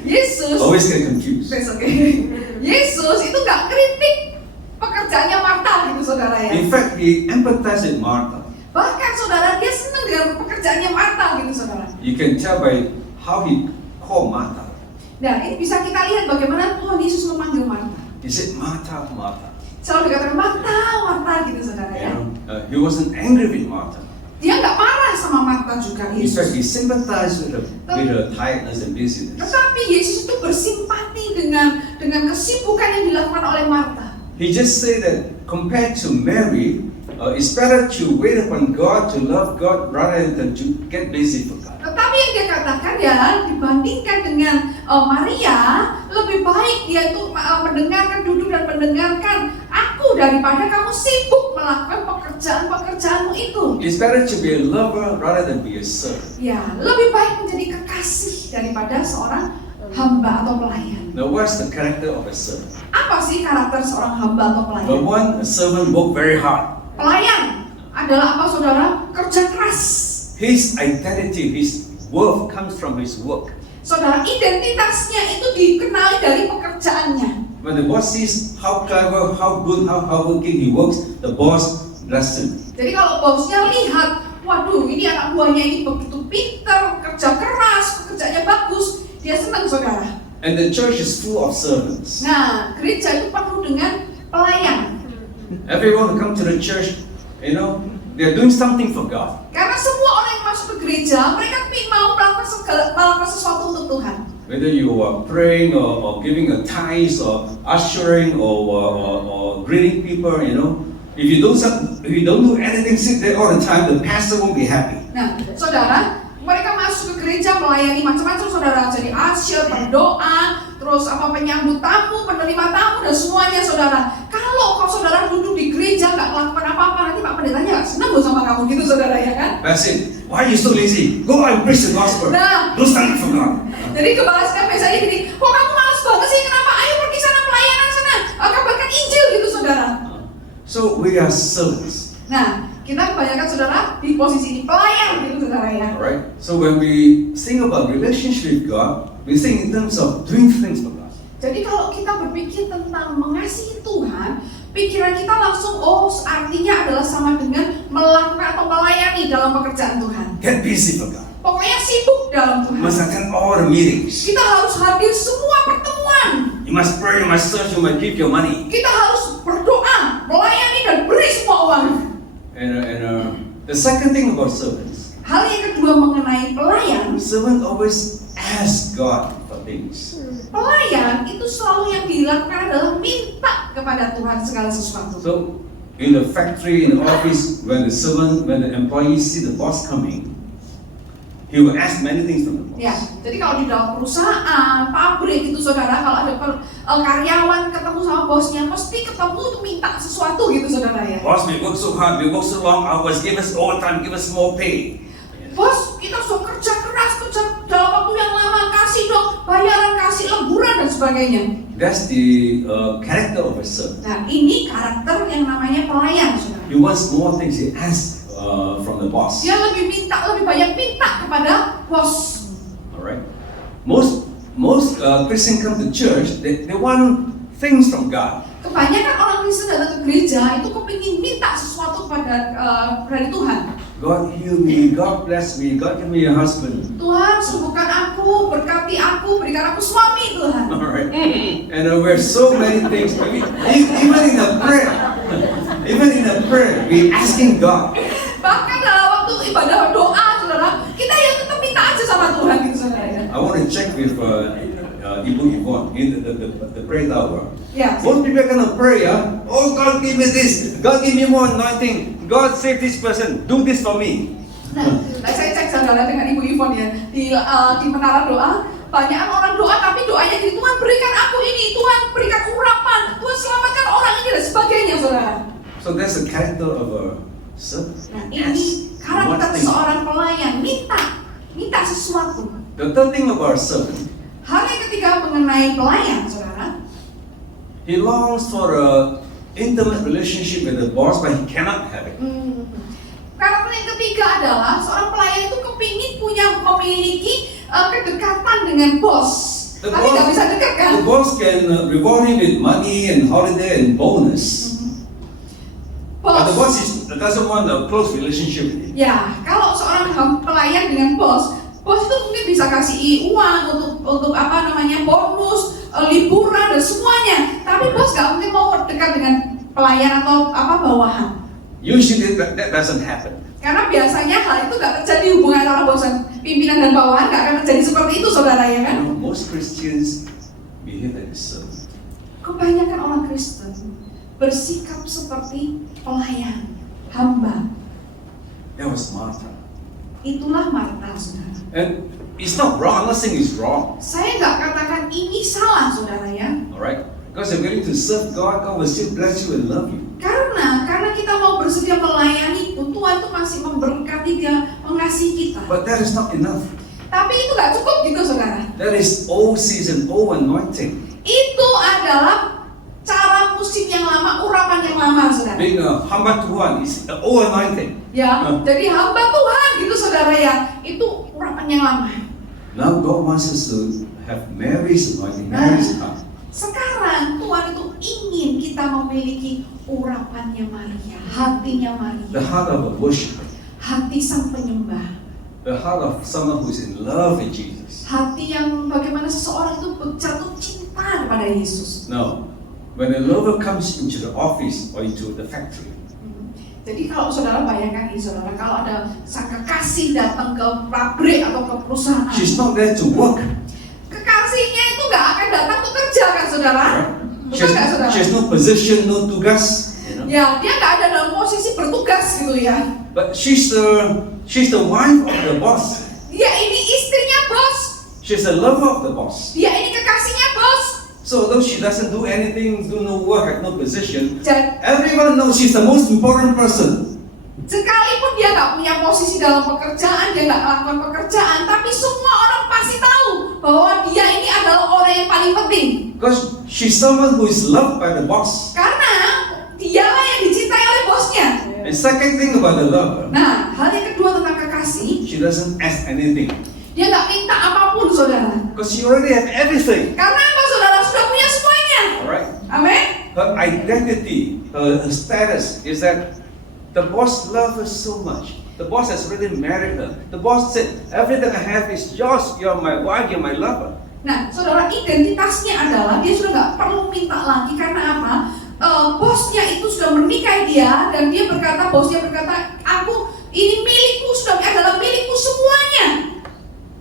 Yesus, Always get confused. That's okay. Yesus itu nggak kritik pekerjaannya Marta gitu, saudara ya. In fact, he empathized with Martha. Bahkan saudara, dia senang dengan pekerjaannya Marta gitu, saudara. You can tell by how he called Martha. Nah, ini bisa kita lihat bagaimana Tuhan Yesus memanggil Marta. He said, Martha, Martha. Selalu dikatakan Marta gitu, saudara ya. He wasn't angry with Martha. Dia nggak marah sama Marta juga, In fact, Yesus. he sympathized with her tiredness and busyness. Tetapi Yesus itu bersimpati dengan kesibukan yang dilakukan oleh Marta. He just said that compared to Mary, it's better to wait upon God, to love God, rather than to get busy for God. Tetapi yang dia katakan ya, dibandingkan dengan Maria, lebih baik dia itu mendengarkan, duduk dan mendengarkan aku daripada kamu sibuk melakukan pekerjaan-pekerjaanmu itu. It's better to be a lover rather than be a servant. Ya, lebih baik menjadi kekasih daripada seorang hamba atau pelayan. Now, what's the character of a servant? Apa sih karakter seorang hamba atau pelayan? Number one, a servant work very hard. Pelayan adalah apa, saudara? Kerja keras. His identity, his worth comes from his work. Saudara, identitasnya itu dikenali dari pekerjaannya. When the boss sees how clever, how good, how hardworking he works, the boss bless him. Jadi kalau bosnya lihat, waduh, ini anak buahnya ini begitu pintar, kerja keras, pekerjaannya bagus, dia senang, saudara. And the church is full of servants. Nah, gereja itu penuh dengan pelayan. Everyone who come to the church, they're doing something for God. Karena semua orang yang masuk ke gereja, mereka mau melakukan sesuatu untuk Tuhan. whether you are praying or giving a tithe or ushering or greeting people, if you don't do anything, sit there all the time, the pastor won't be happy. Nah, saudara, mereka masuk ke gereja melayani macam-macam, saudara, jadi usher, berdoa, terus penyambut tamu, penerima tamu, dan semuanya, saudara. Kalau saudara duduk di gereja nggak melakukan apa-apa, nanti Pak Pendetanya nggak senang loh sama kamu gitu, saudara, ya kan? Pastor, why are you so lazy? Go and preach the gospel. Nah, Don't stand for God. jadi kebalaskan biasanya gini, kok kamu malas banget sih? Kenapa? Ayo pergi sana pelayanan sana, kabarkan Injil gitu, saudara. So we are servants. Nah, kita kebanyakan, saudara, di posisi ini pelayan gitu, saudara, ya. Alright? So when we think about relationship with God, we think in terms of doing things for God. Jadi kalau kita berpikir tentang mengasihi Tuhan, pikiran kita langsung, artinya adalah sama dengan melakukan atau melayani dalam pekerjaan Tuhan. Get busy for God. Pokoknya sibuk dalam Tuhan. Must attend all the meetings. Kita harus hadir semua pertemuan. You must pray, you must search, you must give your money. Kita harus berdoa, melayani dan beri semua uang. And the second thing about servants, Hal yang kedua mengenai pelayan, servants always ask God for things. pelayan itu selalu yang dilakukan adalah minta kepada Tuhan segala sesuatu. So in the factory, in the office, when the employees see the boss coming, he will ask many things from the boss. Ya, jadi kalau di dalam perusahaan, pabrik itu, saudara, kalau ada karyawan ketemu sama bosnya, pasti ketemu untuk minta sesuatu gitu, saudara, ya. Boss, we work so hard, we work so long hours, give us overtime, give us more pay. Bos, kita sudah kerja keras, kerja dalam waktu yang lama, kasih dong bayaran, kasih lemburan dan sebagainya. That's the character of a servant. Nah, ini karakter yang namanya pelayan, saudara. He wants more things, he asks from the boss. Dia lebih banyak minta kepada bos. Alright. Most Christians come to church, they want things from God. Kebanyakan orang Kristen datang ke gereja itu kepingin minta sesuatu dari Tuhan. God heal me, God bless me, God give me a husband. Tuhan sembuhkan aku, berkati aku, berikan aku suami, Tuhan. Alright. And we're so many things. Even in a prayer, we asking God. Bahkan dalam waktu ibadah doa, saudara, kita yang tetap minta aja sama Tuhan gitu, saudara, ya. I want to check with Ibu Yvonne in the prayer tower. Ya. Most people are gonna pray, oh God give me this, God give me more anointing, God save this person, do this for me. Nah, saya cek, saudara, dengan Ibu Yvonne, ya, di menara doa, banyak orang doa tapi doanya gini, Tuhan berikan aku ini, Tuhan berikan urapan, Tuhan selamatkan orang ini dan sebagainya, saudara. So that's the character of a servant. Nah, ini karakter seorang pelayan, minta sesuatu. The third thing about a servant, Hal yang ketiga mengenai pelayan, saudara, he longs for a intimate relationship with the boss, but he cannot have it. Karakter yang ketiga adalah seorang pelayan itu kepingin memiliki kedekatan dengan bos. Tapi nggak bisa dekat, kan? The boss can reward him with money and holiday and bonus. But the boss doesn't want a close relationship with him. Ya, kalau seorang pelayan dengan bos itu mungkin bisa kasih uang untuk bonus, liburan dan semuanya. Tapi bos nggak mungkin mau dekat dengan pelayan atau bawahan. Usually that doesn't happen. Karena biasanya hal itu nggak terjadi, hubungan antara bos dan pimpinan dan bawahan nggak akan terjadi seperti itu, saudara, ya kan? Most Christians behave like a servant. Kebanyakan orang Kristen bersikap seperti pelayan, hamba. That was Martha. Itulah Marta, saudara. And it's not wrong. I'm not saying it's wrong. Saya nggak katakan ini salah, saudara, ya. Alright? Because you're willing to serve God, God will still bless you and love you. Karena kita mau bersedia melayani pun, Tuhan itu masih memberkati, Dia mengasihi kita. But that is not enough. Tapi itu nggak cukup gitu, saudara. That is old season, old anointing. Itu adalah cara musim yang lama, urapan yang lama, saudara. Being a hamba Tuhan is the old anointing. Ya, jadi hamba Tuhan gitu, saudara, ya. Itu urapan yang lama. Now God wants us to have Mary's anointing, Mary's heart. Sekarang Tuhan itu ingin kita memiliki urapannya Maria, hatinya The Maria, heart of a worshiper. hati sang penyembah, The heart of someone who's in love with Jesus. hati yang bagaimana seseorang itu jatuh cinta kepada Yesus. Now, when a lover comes into the office or into the factory, Jadi kalau saudara bayangkan ini, saudara, kalau ada sang kekasih datang ke pabrik atau ke perusahaan, she's not there to work. bekerja kan saudara? Betul nggak saudara? She has no position, no tugas. Ya, dia nggak ada dalam posisi bertugas gitu ya. But she's the wife of the boss. Dia ini istrinya bos. She's the lover of the boss. Dia ini kekasihnya bos. So although she doesn't do anything, do no work, have no position, Dan everyone knows she's the most important person. sekalipun dia nggak punya posisi dalam pekerjaan, dia nggak melakukan pekerjaan, tapi semua orang pasti tahu bahwa dia ini adalah orang yang paling penting. Because she's someone who is loved by the boss. Karena dialah yang dicintai oleh bosnya. And second thing about the lover, Nah, hal yang kedua tentang kekasih, she doesn't ask anything. dia nggak minta apapun saudara. Because she already have everything. Karena apa saudara? Sudah punya semuanya. Alright? Amin. Her identity, her status is that the boss loves her so much. The boss has already married her. The boss said, everything I have is yours. You're my wife, you're my lover. Nah, saudara, identitasnya adalah dia sudah nggak perlu minta lagi. Karena apa? Bosnya itu sudah menikahi dia, dan dia berkata, bosnya berkata, aku ini milikku, sudah adalah milikku semuanya.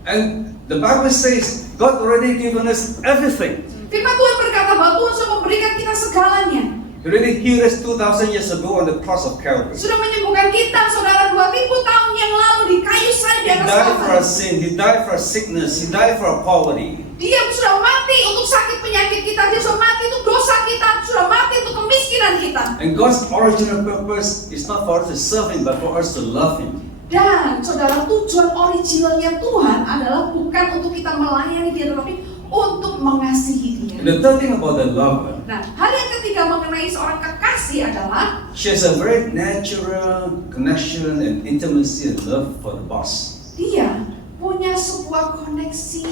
And the Bible says, God already given us everything. Firman Tuhan berkata bahwa Tuhan sudah memberikan kita segalanya. He already healed us 2,000 years ago on the cross of Calvary. Sudah menyembuhkan kita, saudara, 2000 tahun yang lalu di kayu salib di He atas died for our Kalvari. sin. He died for our sickness. He died for our poverty. Dia sudah mati untuk sakit penyakit kita, dia sudah mati untuk dosa kita, sudah mati untuk kemiskinan kita. And God's original purpose is not for us to serve Him, but for us to love Him. Dan saudara, tujuan originalnya Tuhan adalah bukan untuk kita melayani dia, tetapi untuk mengasihi dia. And the third thing about the lover, Nah, hal yang ketiga mengenai seorang kekasih adalah she has a very natural connection and intimacy and love for the boss. dia punya sebuah koneksi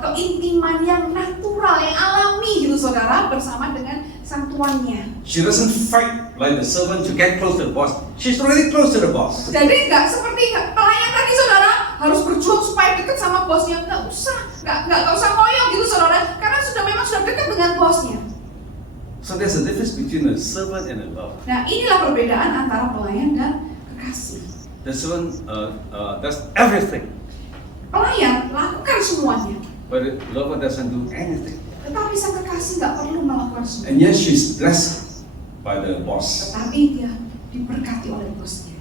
keintiman yang natural, yang alami gitu saudara, bersama dengan sang tuannya. She doesn't fight like the servant to get close to the boss. She's already close to the boss. Jadi nggak seperti pelayan tadi saudara harus berjuang supaya dekat sama bosnya. Nggak usah ngoyo gitu saudara, karena memang sudah dekat dengan bosnya. So there's a difference between a servant and a lover. Nah, inilah perbedaan antara pelayan dan kekasih. The servant does everything, Pelayan lakukan semuanya, but the lover doesn't do anything. tetapi sang kekasih nggak perlu melakukan semuanya. And yet she's blessed by the boss. Tetapi dia diberkati oleh bosnya.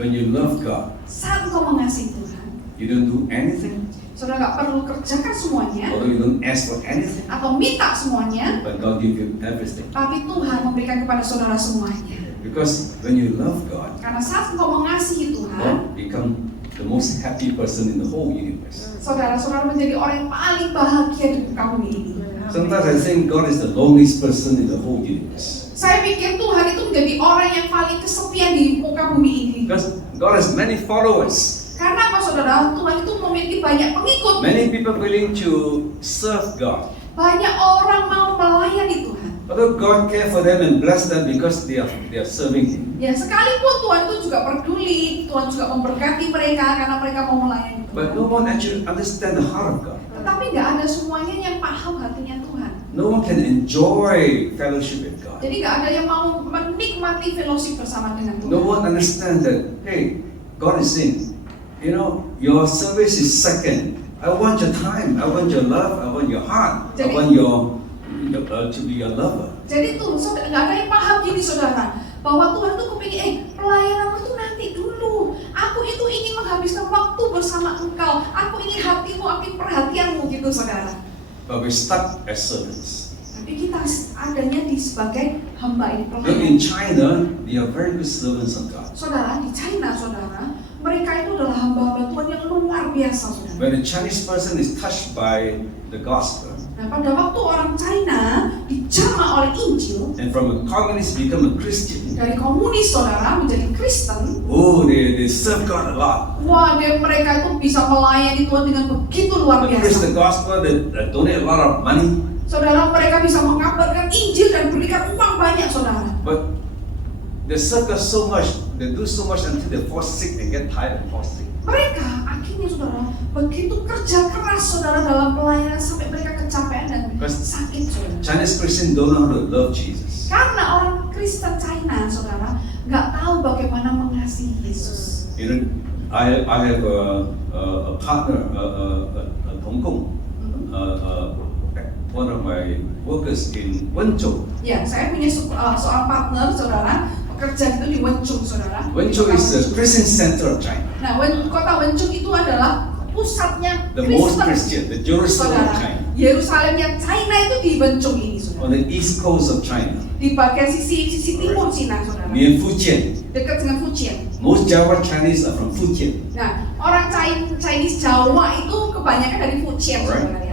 When you love God, Saat engkau mengasihi Tuhan, you don't do anything, saudara nggak perlu kerjakan semuanya although you don't ask for anything, atau minta semuanya, but God gives you everything. tapi Tuhan memberikan kepada saudara semuanya. Because when you love God, Karena saat engkau mengasihi Tuhan, God become the most happy person in the whole universe. saudara-saudara menjadi orang yang paling bahagia di muka bumi ini. Sometimes I think God is the loneliest person in the whole universe. Saya pikir Tuhan itu menjadi orang yang paling kesepian di muka bumi ini. Because God has many followers, Karena apa saudara? Tuhan itu memiliki banyak pengikut. many people willing to serve God. Banyak orang mau melayani Tuhan. Although God care for them and bless them because they are serving Him. Ya, sekalipun Tuhan itu juga peduli, Tuhan juga memberkati mereka karena mereka mau melayani Tuhan. But no one actually understand the heart of God. Tetapi nggak ada semuanya yang paham hatinya Tuhan. No one can enjoy fellowship with God. Jadi nggak ada yang mau menikmati fellowship bersama dengan Tuhan. No one understand that, hey, God is saying, your service is second. I want your time, I want your love, I want your heart, I want to be your lover. Jadi tuh, nggak ada yang paham gini saudara, bahwa Tuhan tuh kepingin, pelayananmu itu nanti dulu. Aku itu ingin menghabiskan waktu bersama engkau. Aku ingin hatimu, aku ingin perhatianmu gitu saudara. But we're stuck as servants. Tapi kita adanya sebagai hamba ini, Look, pelayan. in China, they are very good servants of God. Saudara, di China saudara, mereka itu adalah hamba-hamba Tuhan yang luar biasa saudara. When a Chinese person is touched by the gospel, Nah, pada waktu orang China dijamah oleh Injil, and from a communist become a Christian, dari komunis saudara menjadi Kristen, they serve God a lot. wah, mereka itu bisa melayani Tuhan dengan begitu luar They preach biasa. the gospel, they donate a lot of money, Saudara, mereka bisa mengabarkan Injil dan berikan uang banyak saudara. but they serve God so much, they do so much until they fall sick and get tired and fall sick. Mereka akhirnya saudara begitu kerja keras saudara dalam pelayanan sampai mereka kecapean dan sakit saudara. Chinese Christians don't know how to love Jesus. Karena orang Kristen China saudara nggak tahu bagaimana mengasihi Yesus. I have a partner, a Hong Kong, one of my workers in Wenzhou. Ya, saya punya seorang partner, saudara, pekerja itu di Wenzhou, saudara. Wenzhou is the Christian center of China, Nah, kota Wenzhou itu adalah pusatnya the most Kristen. Christian, the Jerusalem of Saudara, China, Yerusalemnya China itu di Wenzhou ini, on saudara. the east coast of China, Di bagian sisi timur Cina, saudara. near Fujian. Dekat dengan Fujian. Most Java Chinese are from Fujian. Nah, orang Chinese Jawa itu kebanyakan dari Fujian, Alright. saudara ya.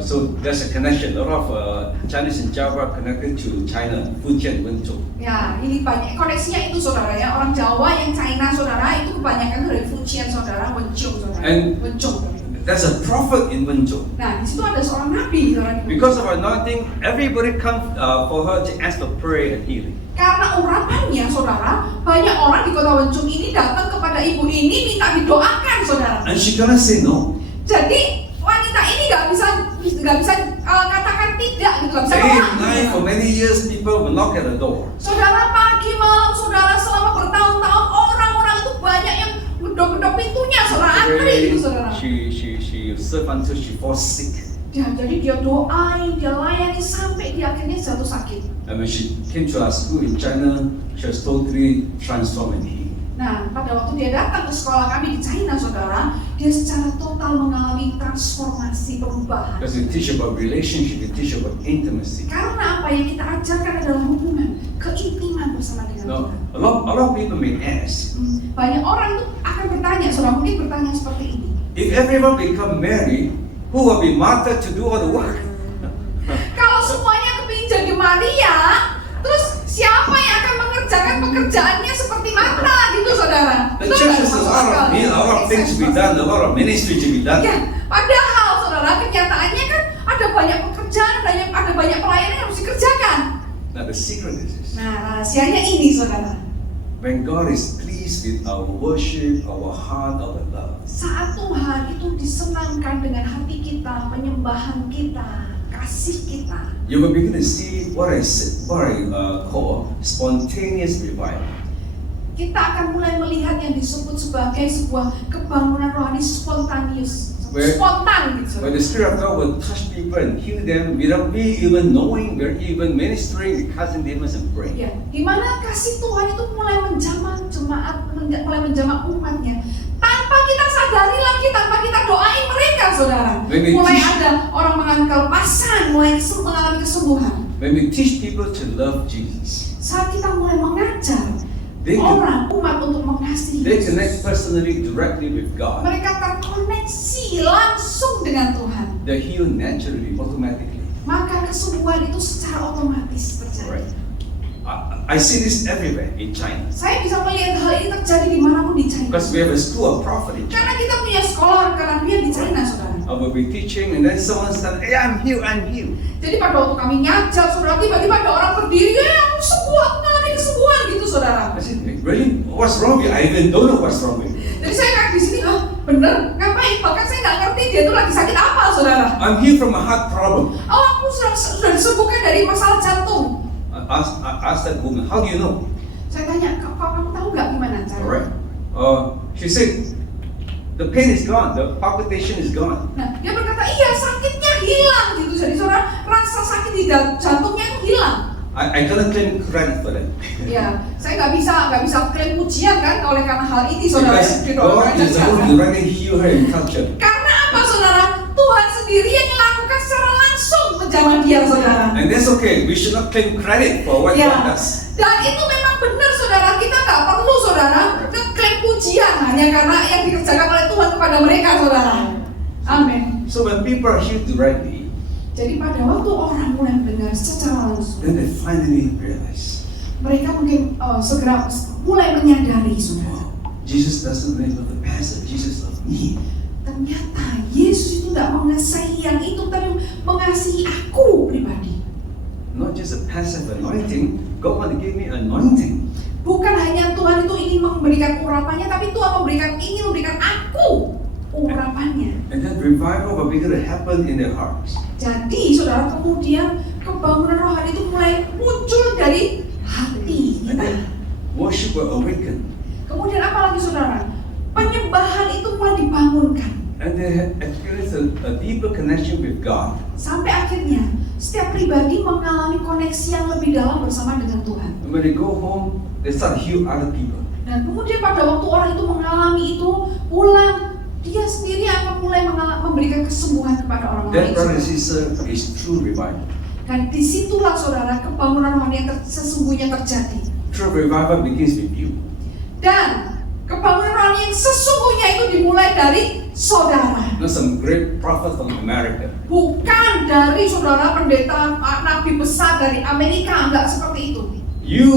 So there's a connection. A lot of Chinese in Java connected to China, Fujian, Wenzhou. Ya, ini banyak koneksinya itu, saudara ya. Orang Jawa yang China, saudara, itu kebanyakan dari Fujian, saudara, Wenzhou, saudara. And- Wenzhou. There's a prophet in Wenzhou. Nah, di situ ada seorang nabi, saudara. Because of anointing, everybody comes for her to ask for prayer and healing. Karena urapannya, saudara, banyak orang di kota Wenzhou ini datang kepada ibu ini minta didoakan, saudara. And she cannot say no. Jadi wanita ini nggak bisa katakan tidak, gitu, nggak bisa Day nolak. and night, for many years, people will knock at the door. Saudara, pagi malam, saudara, selama bertahun-tahun orang-orang itu banyak yang gedok-gedok pintunya, saudara, antri gitu, saudara. She serve until she falls sick. Ya, jadi dia doain, dia layani sampai dia akhirnya jatuh sakit. And when she came to our school in China, she was totally transformed and healed. Nah, pada waktu dia datang ke sekolah kami di China, saudara, dia secara total mengalami transformasi, perubahan. Because we teach about relationship, we teach about intimacy. Karena apa yang kita ajarkan adalah hubungan, keintiman bersama dengan Now, Tuhan. a lot of people may ask, Banyak orang itu akan bertanya, saudara, mungkin bertanya seperti ini. if everyone become married, who will be martyred to do all the work? Kalau semuanya kepingin jadi Maria, terus siapa yang akan mengerjakan pekerjaannya seperti Marta gitu, saudara? The Betul church nggak? has a Masuk lot akal. of things to be done, a lot of ministry to be done. Ya, padahal saudara, kenyataannya kan ada banyak pekerjaan, ada banyak pelayanan yang harus dikerjakan. Now the secret is this. Nah, rahasianya ini, saudara. When God is pleased with our worship, our heart, our love, Saat Tuhan itu disenangkan dengan hati kita, penyembahan kita, kasih kita, you will begin to see what I call spontaneous revival. kita akan mulai melihat yang disebut sebagai sebuah kebangunan rohani spontanius, Where- spontan gitu. When the Spirit of God will touch people and heal them without we even knowing, we're even ministering, casting demons and praying. Ya, di mana kasih Tuhan itu mulai menjamah jemaat, mulai menjamah umatnya. Tanpa kita sadari lagi, tanpa kita doain mereka, saudara. When we Mulai teach- ada orang mengalami kelepasan, mulai mengalami kesembuhan. When we teach people to love Jesus, Saat kita mulai mengajar they can, umat untuk mengasihi they Yesus, connect personally, directly with God. mereka terkoneksi langsung dengan Tuhan. They're healed naturally, automatically. Maka kesembuhan itu secara otomatis terjadi. Right. I see this everywhere in China. Saya bisa melihat hal ini terjadi dimanapun di China. Because we have a school of prophet in China. Karena kita punya sekolah kenabian di China, saudara. I will be teaching and then someone said, hey, I'm healed. Jadi pada waktu kami ngajar, saudara, tiba-tiba ada orang berdiri, aku sembuh, aku mengalami kesembuhan gitu, saudara. I said, really? What's wrong with you? I even don't know what's wrong with you. Jadi saya kayak di sini, bener, ngapain? Bahkan saya nggak ngerti dia itu lagi sakit apa, saudara. I'm healed from a heart problem. Oh, aku sudah disembuhkan dari masalah jantung. I asked that woman, how do you know? Saya tanya, kamu tahu nggak gimana cara? Alright. She said, the pain is gone, the palpitation is gone. Nah, dia berkata, iya sakitnya hilang gitu. Jadi saudara, rasa sakit di jantungnya itu hilang. I cannot claim credit for that. Ya, saya nggak bisa klaim pujian kan oleh karena hal ini, saudara. Because Di God is the one who directly heal her and touch her. Karena apa, saudara? Tuhan sendiri yang melakukan secara langsung menjamah dia, saudara. And that's okay. We should not claim credit for what God Ya, does. dan itu memang benar, saudara. Kita nggak perlu, saudara, klaim pujian hanya karena yang dikerjakan oleh Tuhan kepada mereka, saudara. Amin. So when people are healed directly, Jadi pada waktu orang mulai mendengar secara langsung, then they finally realize, mereka mungkin segera mulai menyadari, saudara. wow, Jesus doesn't only love the pastor, Jesus loves me. Ternyata Yesus itu tidak mengasihi yang itu, tapi mengasihi aku pribadi. Not just a passive anointing, God want to give me anointing. Bukan hanya Tuhan itu ingin memberikan urapannya, tapi Tuhan ingin memberikan aku urapannya. And then revival will begin to happen in their hearts. Jadi saudara, kemudian kebangunan rohani itu mulai muncul dari hati And kita. then worship will awaken. Kemudian apa lagi, saudara? Penyembahan itu mulai dibangunkan. and they have experienced a deeper connection with God. Sampai akhirnya setiap pribadi mengalami koneksi yang lebih dalam bersama dengan Tuhan. And when they go home, they start to heal other people. Dan kemudian pada waktu orang itu mengalami itu, pulang, dia sendiri akan mulai memberikan kesembuhan kepada orang lain. That, brother and sister, is true revival. Dan disitulah saudara kebangunan rohani yang sesungguhnya terjadi. True revival begins with you. Dan kebangunan rohani yang sesungguhnya itu dimulai dari saudara. Not some great prophet from America. Bukan dari saudara pendeta nabi besar dari Amerika, enggak seperti itu. You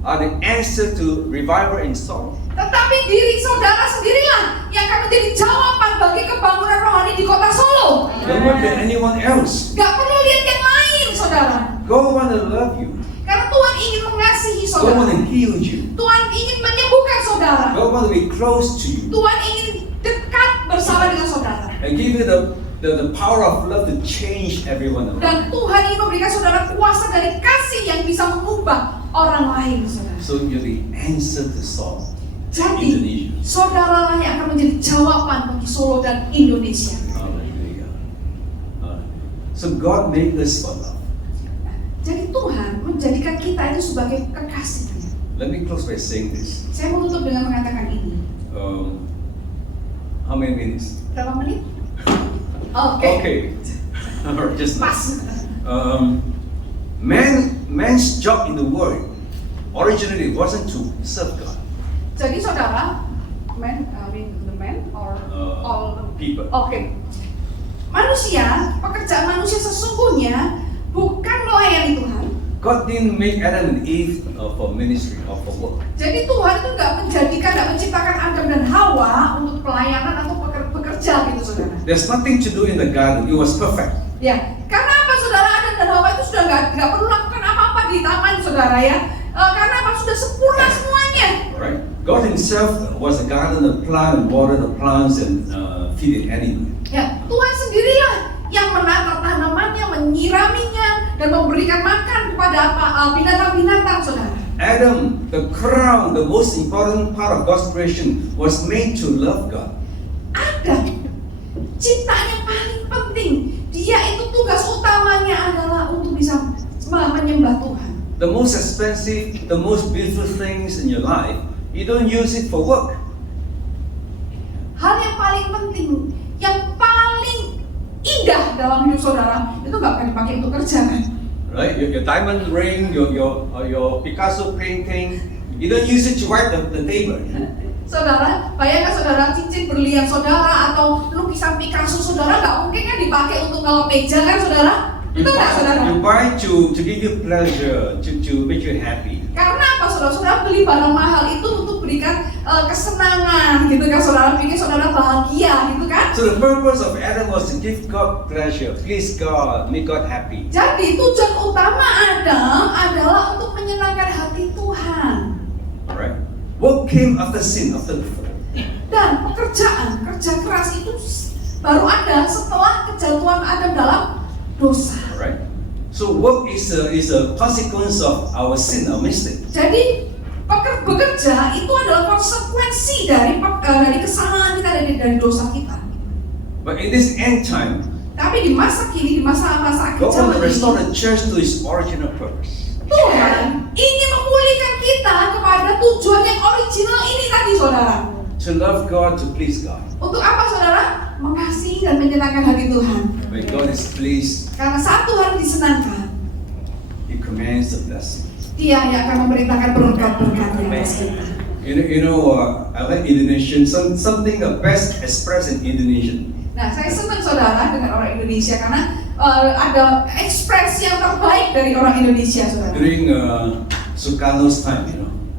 are the answer to revival in Solo. Tetapi diri saudara sendirilah yang akan menjadi jawaban bagi kebangunan rohani di kota Solo. Don't look at anyone else. Gak perlu lihat yang lain, saudara. God want to love you. Karena Tuhan ingin mengasihi God saudara. want to heal you. Tuhan ingin menyembuhkan saudara. God want to be close to you Tuhan ingin dekat bersama dengan saudara. and give you the power of love to change everyone around. Dan Tuhan ingin memberikan saudara kuasa dari kasih yang bisa mengubah orang lain, saudara. So you're the answer to Solo, Jadi, Indonesia. saudaralah yang akan menjadi jawaban bagi Solo dan Indonesia. Hallelujah. So God made us for love. Jadi Tuhan menjadikan kita itu sebagai kekasih. Let me close by saying this. Saya mau tutup dengan mengatakan ini. How many minutes? Berapa menit? Oke. Okay. Just Pas. Man's job in the world originally wasn't to serve God. Jadi saudara, the man or all People. Oke. Manusia, pekerjaan manusia sesungguhnya bukan melayani Tuhan. God didn't make Adam and Eve for ministry or for work. Jadi Tuhan itu nggak menciptakan Adam dan Hawa untuk pelayanan atau bekerja gitu saudara. There's nothing to do in the garden. It was perfect. Ya, karena apa saudara, Adam dan Hawa itu sudah nggak perlu lakukan apa-apa di taman saudara ya. Karena apa, sudah sempurna semuanya. Right? God Himself was a gardener, plant and water the plants and feed the animals. Ya, Tuhan sendirilah yang menata tanamannya, menyiraminya, dan memberikan makan kepada binatang-binatang, saudara. Adam, the crown, the most important part of God's creation, was made to love God. Adam, ciptaan yang paling penting, dia itu tugas utamanya adalah untuk bisa menyembah Tuhan. The most expensive, the most beautiful things in your life, you don't use it for work. Hal yang paling penting, yang paling indah dalam hidup saudara, itu nggak akan dipakai untuk kerja kan? Right? Your diamond ring, your Picasso painting, you don't use it to wipe the table. Saudara, bayangkan saudara, cincin berlian saudara atau lukisan Picasso saudara nggak mungkin kan dipakai untuk ngelap meja kan saudara? Itu nggak saudara? You buy to give you pleasure, to make you happy. Karena apa saudara? Saudara beli barang mahal itu untuk berikan kesenangan gitu kan saudara, bikin saudara bahagia gitu kan? So the purpose of Adam was to give God pleasure, please God, make God happy. Jadi tujuan utama Adam adalah untuk menyenangkan hati Tuhan. Alright. What came after sin, after the fall? Dan kerja keras itu baru ada setelah kejatuhan Adam dalam dosa. Alright. So work is a consequence of our sin, our mistake. Jadi bekerja itu adalah konsekuensi dari kesalahan kita, dari dosa kita. But in this end time, Tapi di masa kini, di masa-masa akhir God zaman wants to restore ini, the church to its original purpose. Tuhan ingin memulihkan kita kepada tujuan yang original ini tadi, saudara. To love God, to please God. Untuk apa, saudara? Mengasihi dan menyenangkan hati Tuhan. When God is pleased, Karena satu hal disenangkan, He commands the blessing. Dia yang akan memerintahkan berkat-berkat di atas kita. I like Indonesian. Something best expressed in Indonesian. Nah, saya senang saudara dengan orang Indonesia karena ada ekspresi yang terbaik dari orang Indonesia, saudara. During Sukarno's time,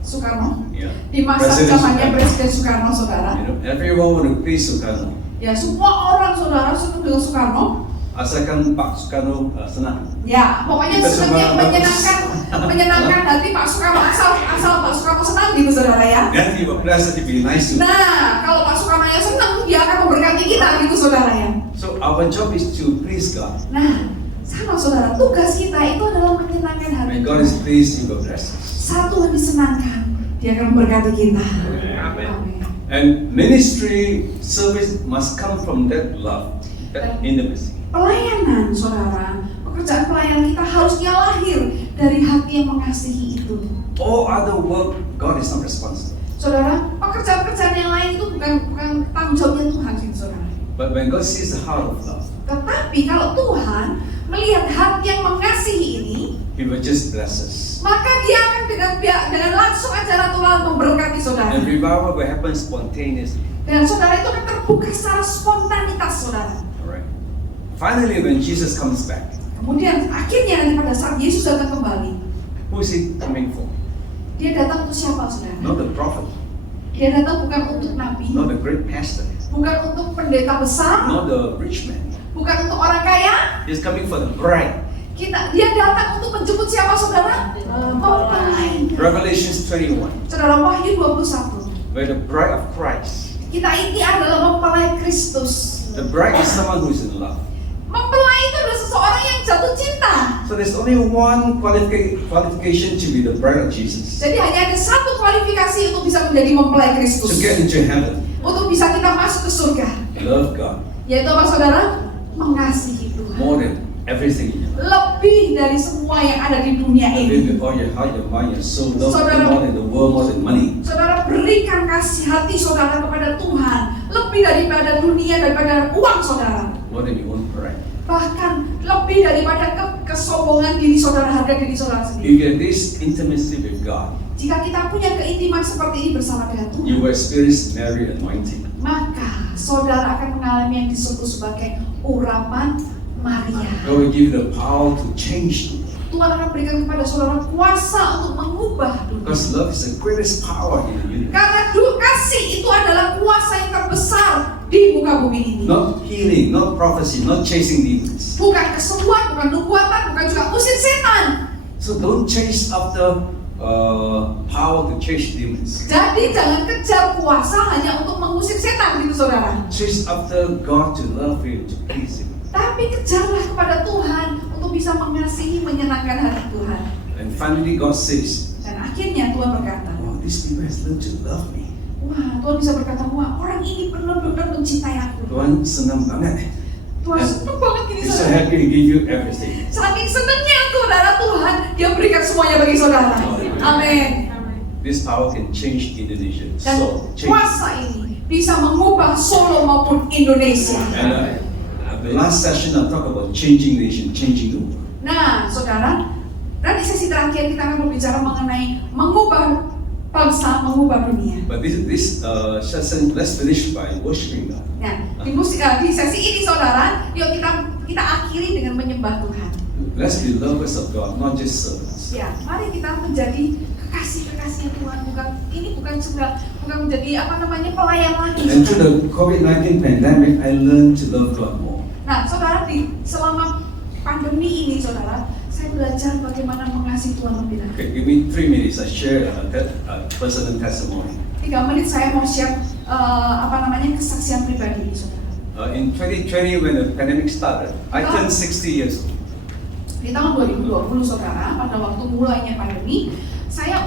Soekarno. yeah. Di masa President zamannya Sukarno. Presiden Soekarno, saudara. Everyone want to please Sukarno. Ya, semua orang saudara senang dengan Soekarno. Asalkan Pak Sukarno senang. Ya, pokoknya Kita senang yang semua menyenangkan hati Pak Soekarno, asal Pak Soekarno senang gitu, saudara ya. Then He will bless it, be nice to. Nah, kalau Pak Soekarno yang senang, dia akan memberkati kita gitu, saudara ya. So our job is to please God. Nah, sama saudara, tugas kita itu adalah menyenangkan hati When God Tuhan. is pleased, He will bless us. Saat Tuhan disenangkan, Dia akan memberkati kita. Amen. Amin. And ministry service must come from that love, that intimacy. Pelayanan, saudara, pekerjaan pelayanan kita harusnya lahir dari hati yang mengasihi itu. All other work, God is not responsible. Saudara, pekerjaan-pekerjaan yang lain itu bukan tanggung jawabnya Tuhan, gitu, saudara. But when God sees the heart of love, Tetapi kalau Tuhan melihat hati yang mengasihi ini, He will just bless us. maka Dia akan dengan langsung aja natural memberkati saudara. And revival will happen spontaneously. Dan saudara itu akan terbuka secara spontanitas, saudara. Alright. Finally, when Jesus comes back, Kemudian akhirnya nanti pada saat Yesus datang kembali, who is He coming for? Dia datang untuk siapa, saudara? Not the prophet, Dia datang bukan untuk nabi, not the great pastor, bukan untuk pendeta besar, not the rich man. bukan untuk orang kaya. He's coming for the bride. Dia datang untuk menjemput siapa, saudara? Mempelai. Revelations 21, Saudara, Wahyu 21. where the bride of Christ. Kita ini adalah mempelai Kristus. The bride is someone who is in love. Mempelai itu adalah seseorang yang jatuh cinta. So there's only one qualification to be the bride of Jesus. Jadi hanya ada satu kualifikasi untuk bisa menjadi mempelai To Kristus. get into heaven, Untuk bisa kita masuk ke surga. love God Yaitu apa, saudara? Mengasihi Tuhan. more than everything in your life. Lebih dari semua yang ada di dunia Live ini. with all your heart, your mind, your soul, love Saudara- Him more than the world, more than money. Saudara, berikan kasih hati saudara kepada Tuhan. Lebih daripada dunia, daripada uang saudara. More than your own pride. Bahkan lebih daripada kesombongan diri saudara, harga diri saudara If sendiri. you get this intimacy with God, Jika kita punya keintiman seperti ini bersama dengan you Tuhan, will experience Mary anointing. maka saudara akan mengalami yang disebut sebagai urapan Maria. God will give you the power to change people. Tuhan akan berikan kepada saudara kuasa untuk mengubah dunia. Because love is the greatest power in the universe. Karena kasih itu adalah kuasa yang terbesar di muka bumi ini. Not healing, not prophecy, not chasing demons. Bukan kesembuhan, bukan nubuatan, bukan juga usir setan. So don't chase after power to chase demons. Jadi jangan kejar kuasa hanya untuk mengusir setan, gitu saudara. Chase after God to love you, to please Him. Tapi kejarlah kepada Tuhan untuk bisa mengasihi, menyenangkan hati Tuhan. And finally God says, Dan akhirnya Tuhan berkata, oh, these people has learned to love me. wah, Tuhan bisa berkata, wah, orang ini benar-benar mencintai aku. Tuhan senang banget. Tuhan senang banget gini He's so saudara. happy to give you everything. Saking senangnya saudara, Tuhan dia berikan semuanya bagi saudara. Amin. This power can change Indonesia. Dan So change. kuasa ini bisa mengubah Solo maupun Indonesia. And the last session I talk about changing nation, changing the world. Nah, saudara, dan di sesi terakhir kita akan berbicara mengenai mengubah bangsa, mengubah dunia. But this session, let's finish by worshiping God. Nah, di sesi ini saudara, yuk kita akhiri dengan menyembah Tuhan. Let's be lovers of God, not just servants. Ya, mari kita menjadi kekasih-kekasihnya Tuhan. Bukan menjadi pelayan lagi. And through the COVID-19 pandemic, I learned to love God more. Nah, saudara, selama pandemi ini, saudara, saya belajar bagaimana mengasihi Tuhan lebih lagi. Okay, give me 3 minutes. I share personal testimony. 3 menit saya mau share kesaksian pribadi ini, saudara. In 2020, when the pandemic started, I turned 60 years old. Di tahun 2020, saudara, pada waktu mulainya pandemi, saya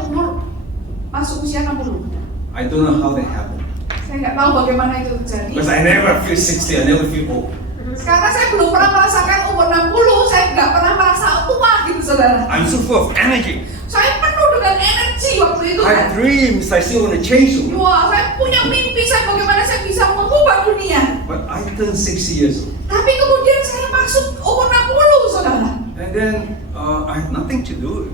masuk usia 60. I don't know how that happened. Saya nggak tahu bagaimana itu terjadi. Because I never feel 60, I never feel old. Karena saya belum pernah merasakan umur 60, saya nggak pernah merasa tua gitu, saudara. I'm so full of energy. Saya penuh dengan energi waktu itu. I have dreams, I still want to change the world. Wah, saya punya mimpi, bagaimana saya bisa mengubah dunia. But I turned 60 years old. Tapi kemudian saya masuk umur 60, saudara. And then I had nothing to do.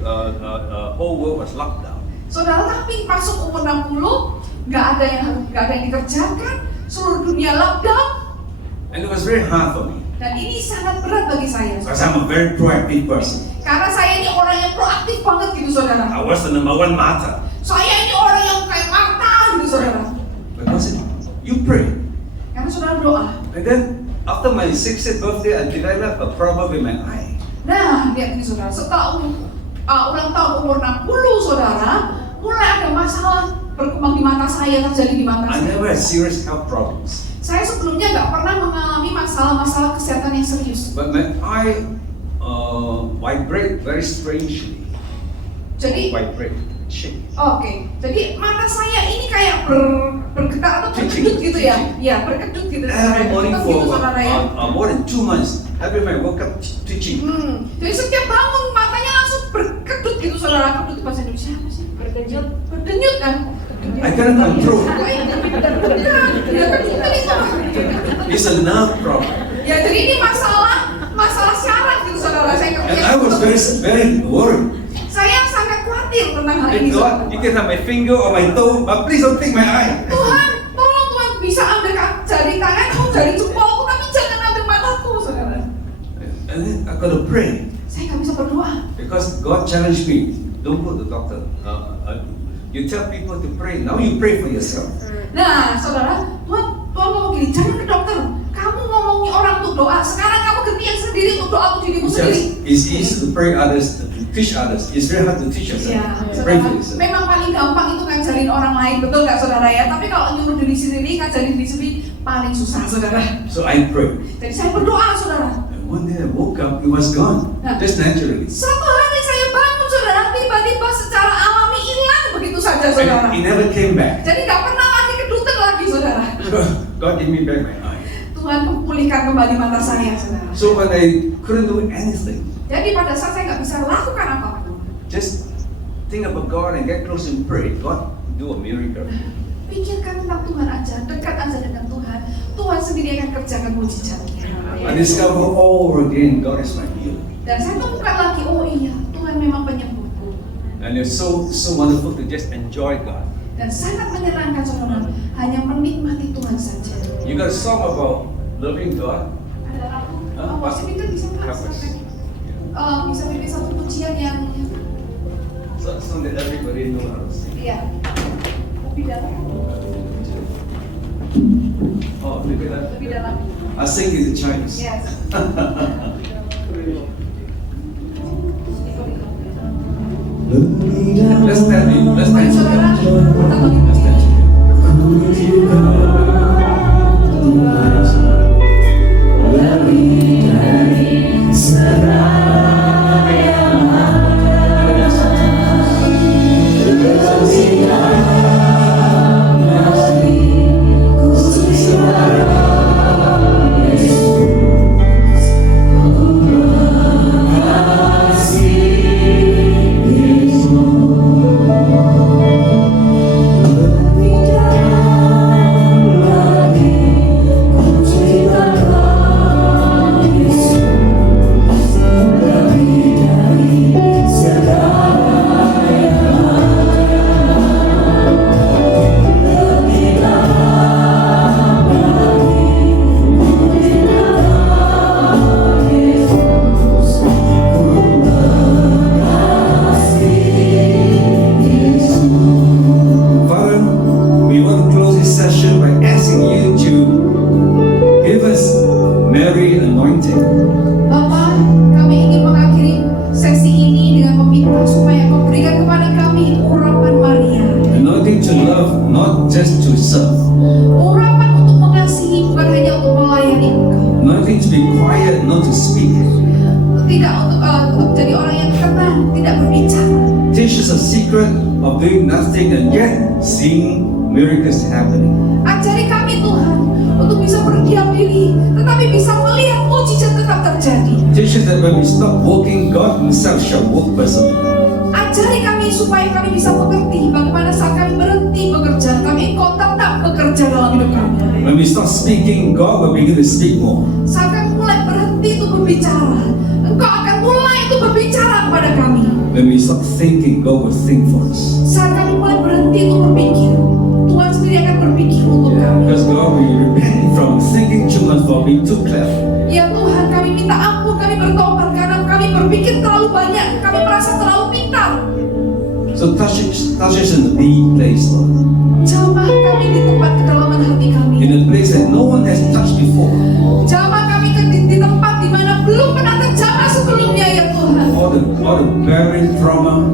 Whole world was locked down. Saudara, tapi masuk umur 60, nggak ada yang dikerjakan, seluruh dunia lockdown. And it was very hard for me. Dan ini sangat berat bagi saya. Because I'm a very proactive person. Karena saya ini orang yang proaktif banget gitu, saudara. I was the #1 martyr. Saya ini orang yang kayak Marta gitu, saudara. Because you pray. Karena saudara doa. And then after my 60th birthday, I developed a problem with my eye. Nah, lihat ini, saudara. Setelah ulang tahun umur 60, saudara, mulai ada masalah berkembang di mata saya, terjadi di mata I saya. never had serious health problems. Saya sebelumnya nggak pernah mengalami masalah-masalah kesehatan yang serius. But my eye vibrate very strangely. Jadi Vibrate. shake. Oke, jadi mata saya ini kayak bergetar atau Twitching. berkedut gitu ya? Ya, berkedut gitu. Every morning Gitu, for saudara ya. more than 2 months, every morning I woke up twitching. Jadi setiap bangun matanya langsung berkedut gitu, saudara. Kedut bahasa Indonesia apa sih? Berdenyut. Berdenyut kan? I cannot control. Ya, kedut itu. It's a nerve problem. Ya, jadi ini masalah syaraf gitu, saudara. Saya And I was very worried. Saya sangat khawatir tentang hal Hey ini. God, you can have my finger or my toe, but please don't take my eye. Tuhan, tolong Tuhan bisa ambil jari tanganku, jari jempolku, tapi jangan ambil mataku, saudara. And then I got to pray Saya nggak bisa berdoa. because God challenged me. Don't go to the doctor. You tell people to pray. Now you pray for yourself. Nah, saudara, Tuhan ngomong gini, jangan ke dokter. Kamu ngomongin orang untuk doa. Sekarang kamu gantian sendiri untuk doa untuk dirimu sendiri. It's easy to pray others, to teach others. It's very hard to teach yourself. Ya, Pray saudara, for yourself. memang paling gampang itu ngajarin orang lain, betul nggak saudara ya? Tapi kalau nyuruh diri sendiri, ngajarin diri sendiri paling susah, saudara. So I pray. Jadi saya berdoa, saudara. And one day I woke up, it was gone. Just naturally. Suatu hari saya bangun, saudara, tiba-tiba secara alami hilang begitu saja, saudara. And it never came back. Jadi nggak pernah lagi kedutek lagi, saudara. God gave me back my eye. Tuhan pulihkan kembali mata saya, saudara. So when I couldn't do anything, Jadi pada saat saya nggak bisa lakukan apapun, just think about God and get close and pray. God do a miracle. pikirkan tentang Tuhan aja, dekat aja dengan Tuhan. Tuhan sendiri akan kerjakan mujizatnya. I discover all over again God is my healer. Dan saya temukan lagi, oh iya, Tuhan memang penyembuhku. And it's so wonderful to just enjoy God. Dan sangat menyenangkan, saudara, hanya menikmati Tuhan saja. You got a song about loving God? Ada lagu, Hah? worship itu bisa bisa pilih satu pujian yang, Song that everybody know how to sing. iya, lebih dalam, Oh, look at that. lebih dalam. I sing in the Chinese. Yes. Let's stand in. Let's Mari stand saudara, together. kita bagi Let's stand together. Father, we want to close this session by asking you to give us Mary anointing. Bapak, kami ingin mengakhiri sesi ini dengan meminta supaya kau berikan kepada kami urapan Maria. Anointing to love, not just to serve. Urapan untuk mengasihi, bukan hanya untuk melayani engkau. Anointing to be quiet, not to speak. Tidak untuk jadi orang yang tenang, tidak berbicara. Teach us a secret of doing nothing and yet seeing miracles happening. Ajari kami Tuhan untuk bisa berdiam diri, tetapi bisa melihat mujizat tetap terjadi. Teach us that when we stop working, God Himself shall work personally. Ajari kami supaya kami bisa mengerti bagaimana saat kami berhenti bekerja, kami engkau tetap bekerja dalam hidup kami. When we stop speaking, God will begin to speak more. Saat kami mulai berhenti untuk berbicara, engkau akan mulai untuk berbicara kepada kami. When we stop thinking, God will think for us. Saat kami mulai berhenti untuk berpikir, Tuhan sendiri akan berpikir untuk kami. Because God, we repent from thinking too much, for being too clever. Ya Tuhan, kami minta ampun, kami bertobat karena kami berpikir terlalu banyak, kami merasa terlalu pintar. So touch us in the deep place, Lord. Jamah kami di tempat kedalaman hati kami. In a place that no one has touched before. Jamah kami di tempat di mana belum pernah terjamah sebelumnya ya Tuhan. All the buried trauma,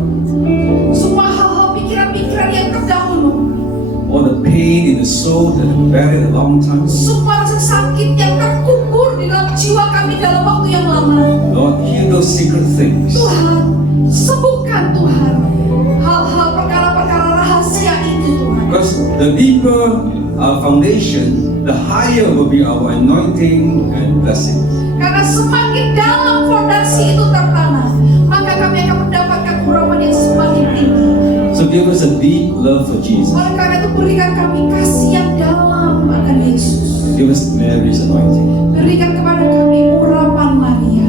Semua hal-hal pikiran-pikiran yang terdahulu, all the pain in the soul that have buried a long time. semua rasa sakit yang terkubur di dalam jiwa kami dalam waktu yang lama. Lord, heal those secret things. Tuhan, sembuhkan Tuhan hal-hal perkara The deeper our foundation, the higher will be our anointing and blessing. Karena semakin dalam fondasi itu tertanam, maka kami akan mendapatkan urapan yang semakin tinggi. So give us a deep love for Jesus. Oleh karena itu berikan kami kasih yang dalam akan Yesus. Give us Mary's anointing. Berikan kepada kami urapan Maria.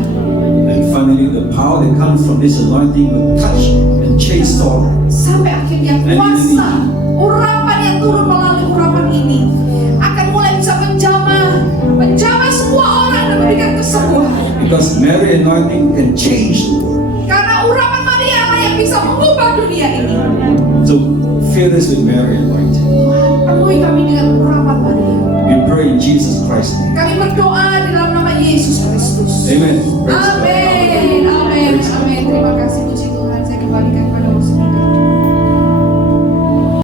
And finally, the power that comes from this anointing will touch and change sorrow. Sampai akhirnya kuasa urapan yang turun melalui urapan ini akan mulai bisa menjamah semua orang dan memberikan kesembuhan. Because Mary anointing can change the world. Karena urapan Maria lah yang bisa mengubah dunia ini. So fill us with Mary anointing. Tuhan, penuhi kami dengan urapan Maria. We pray in Jesus'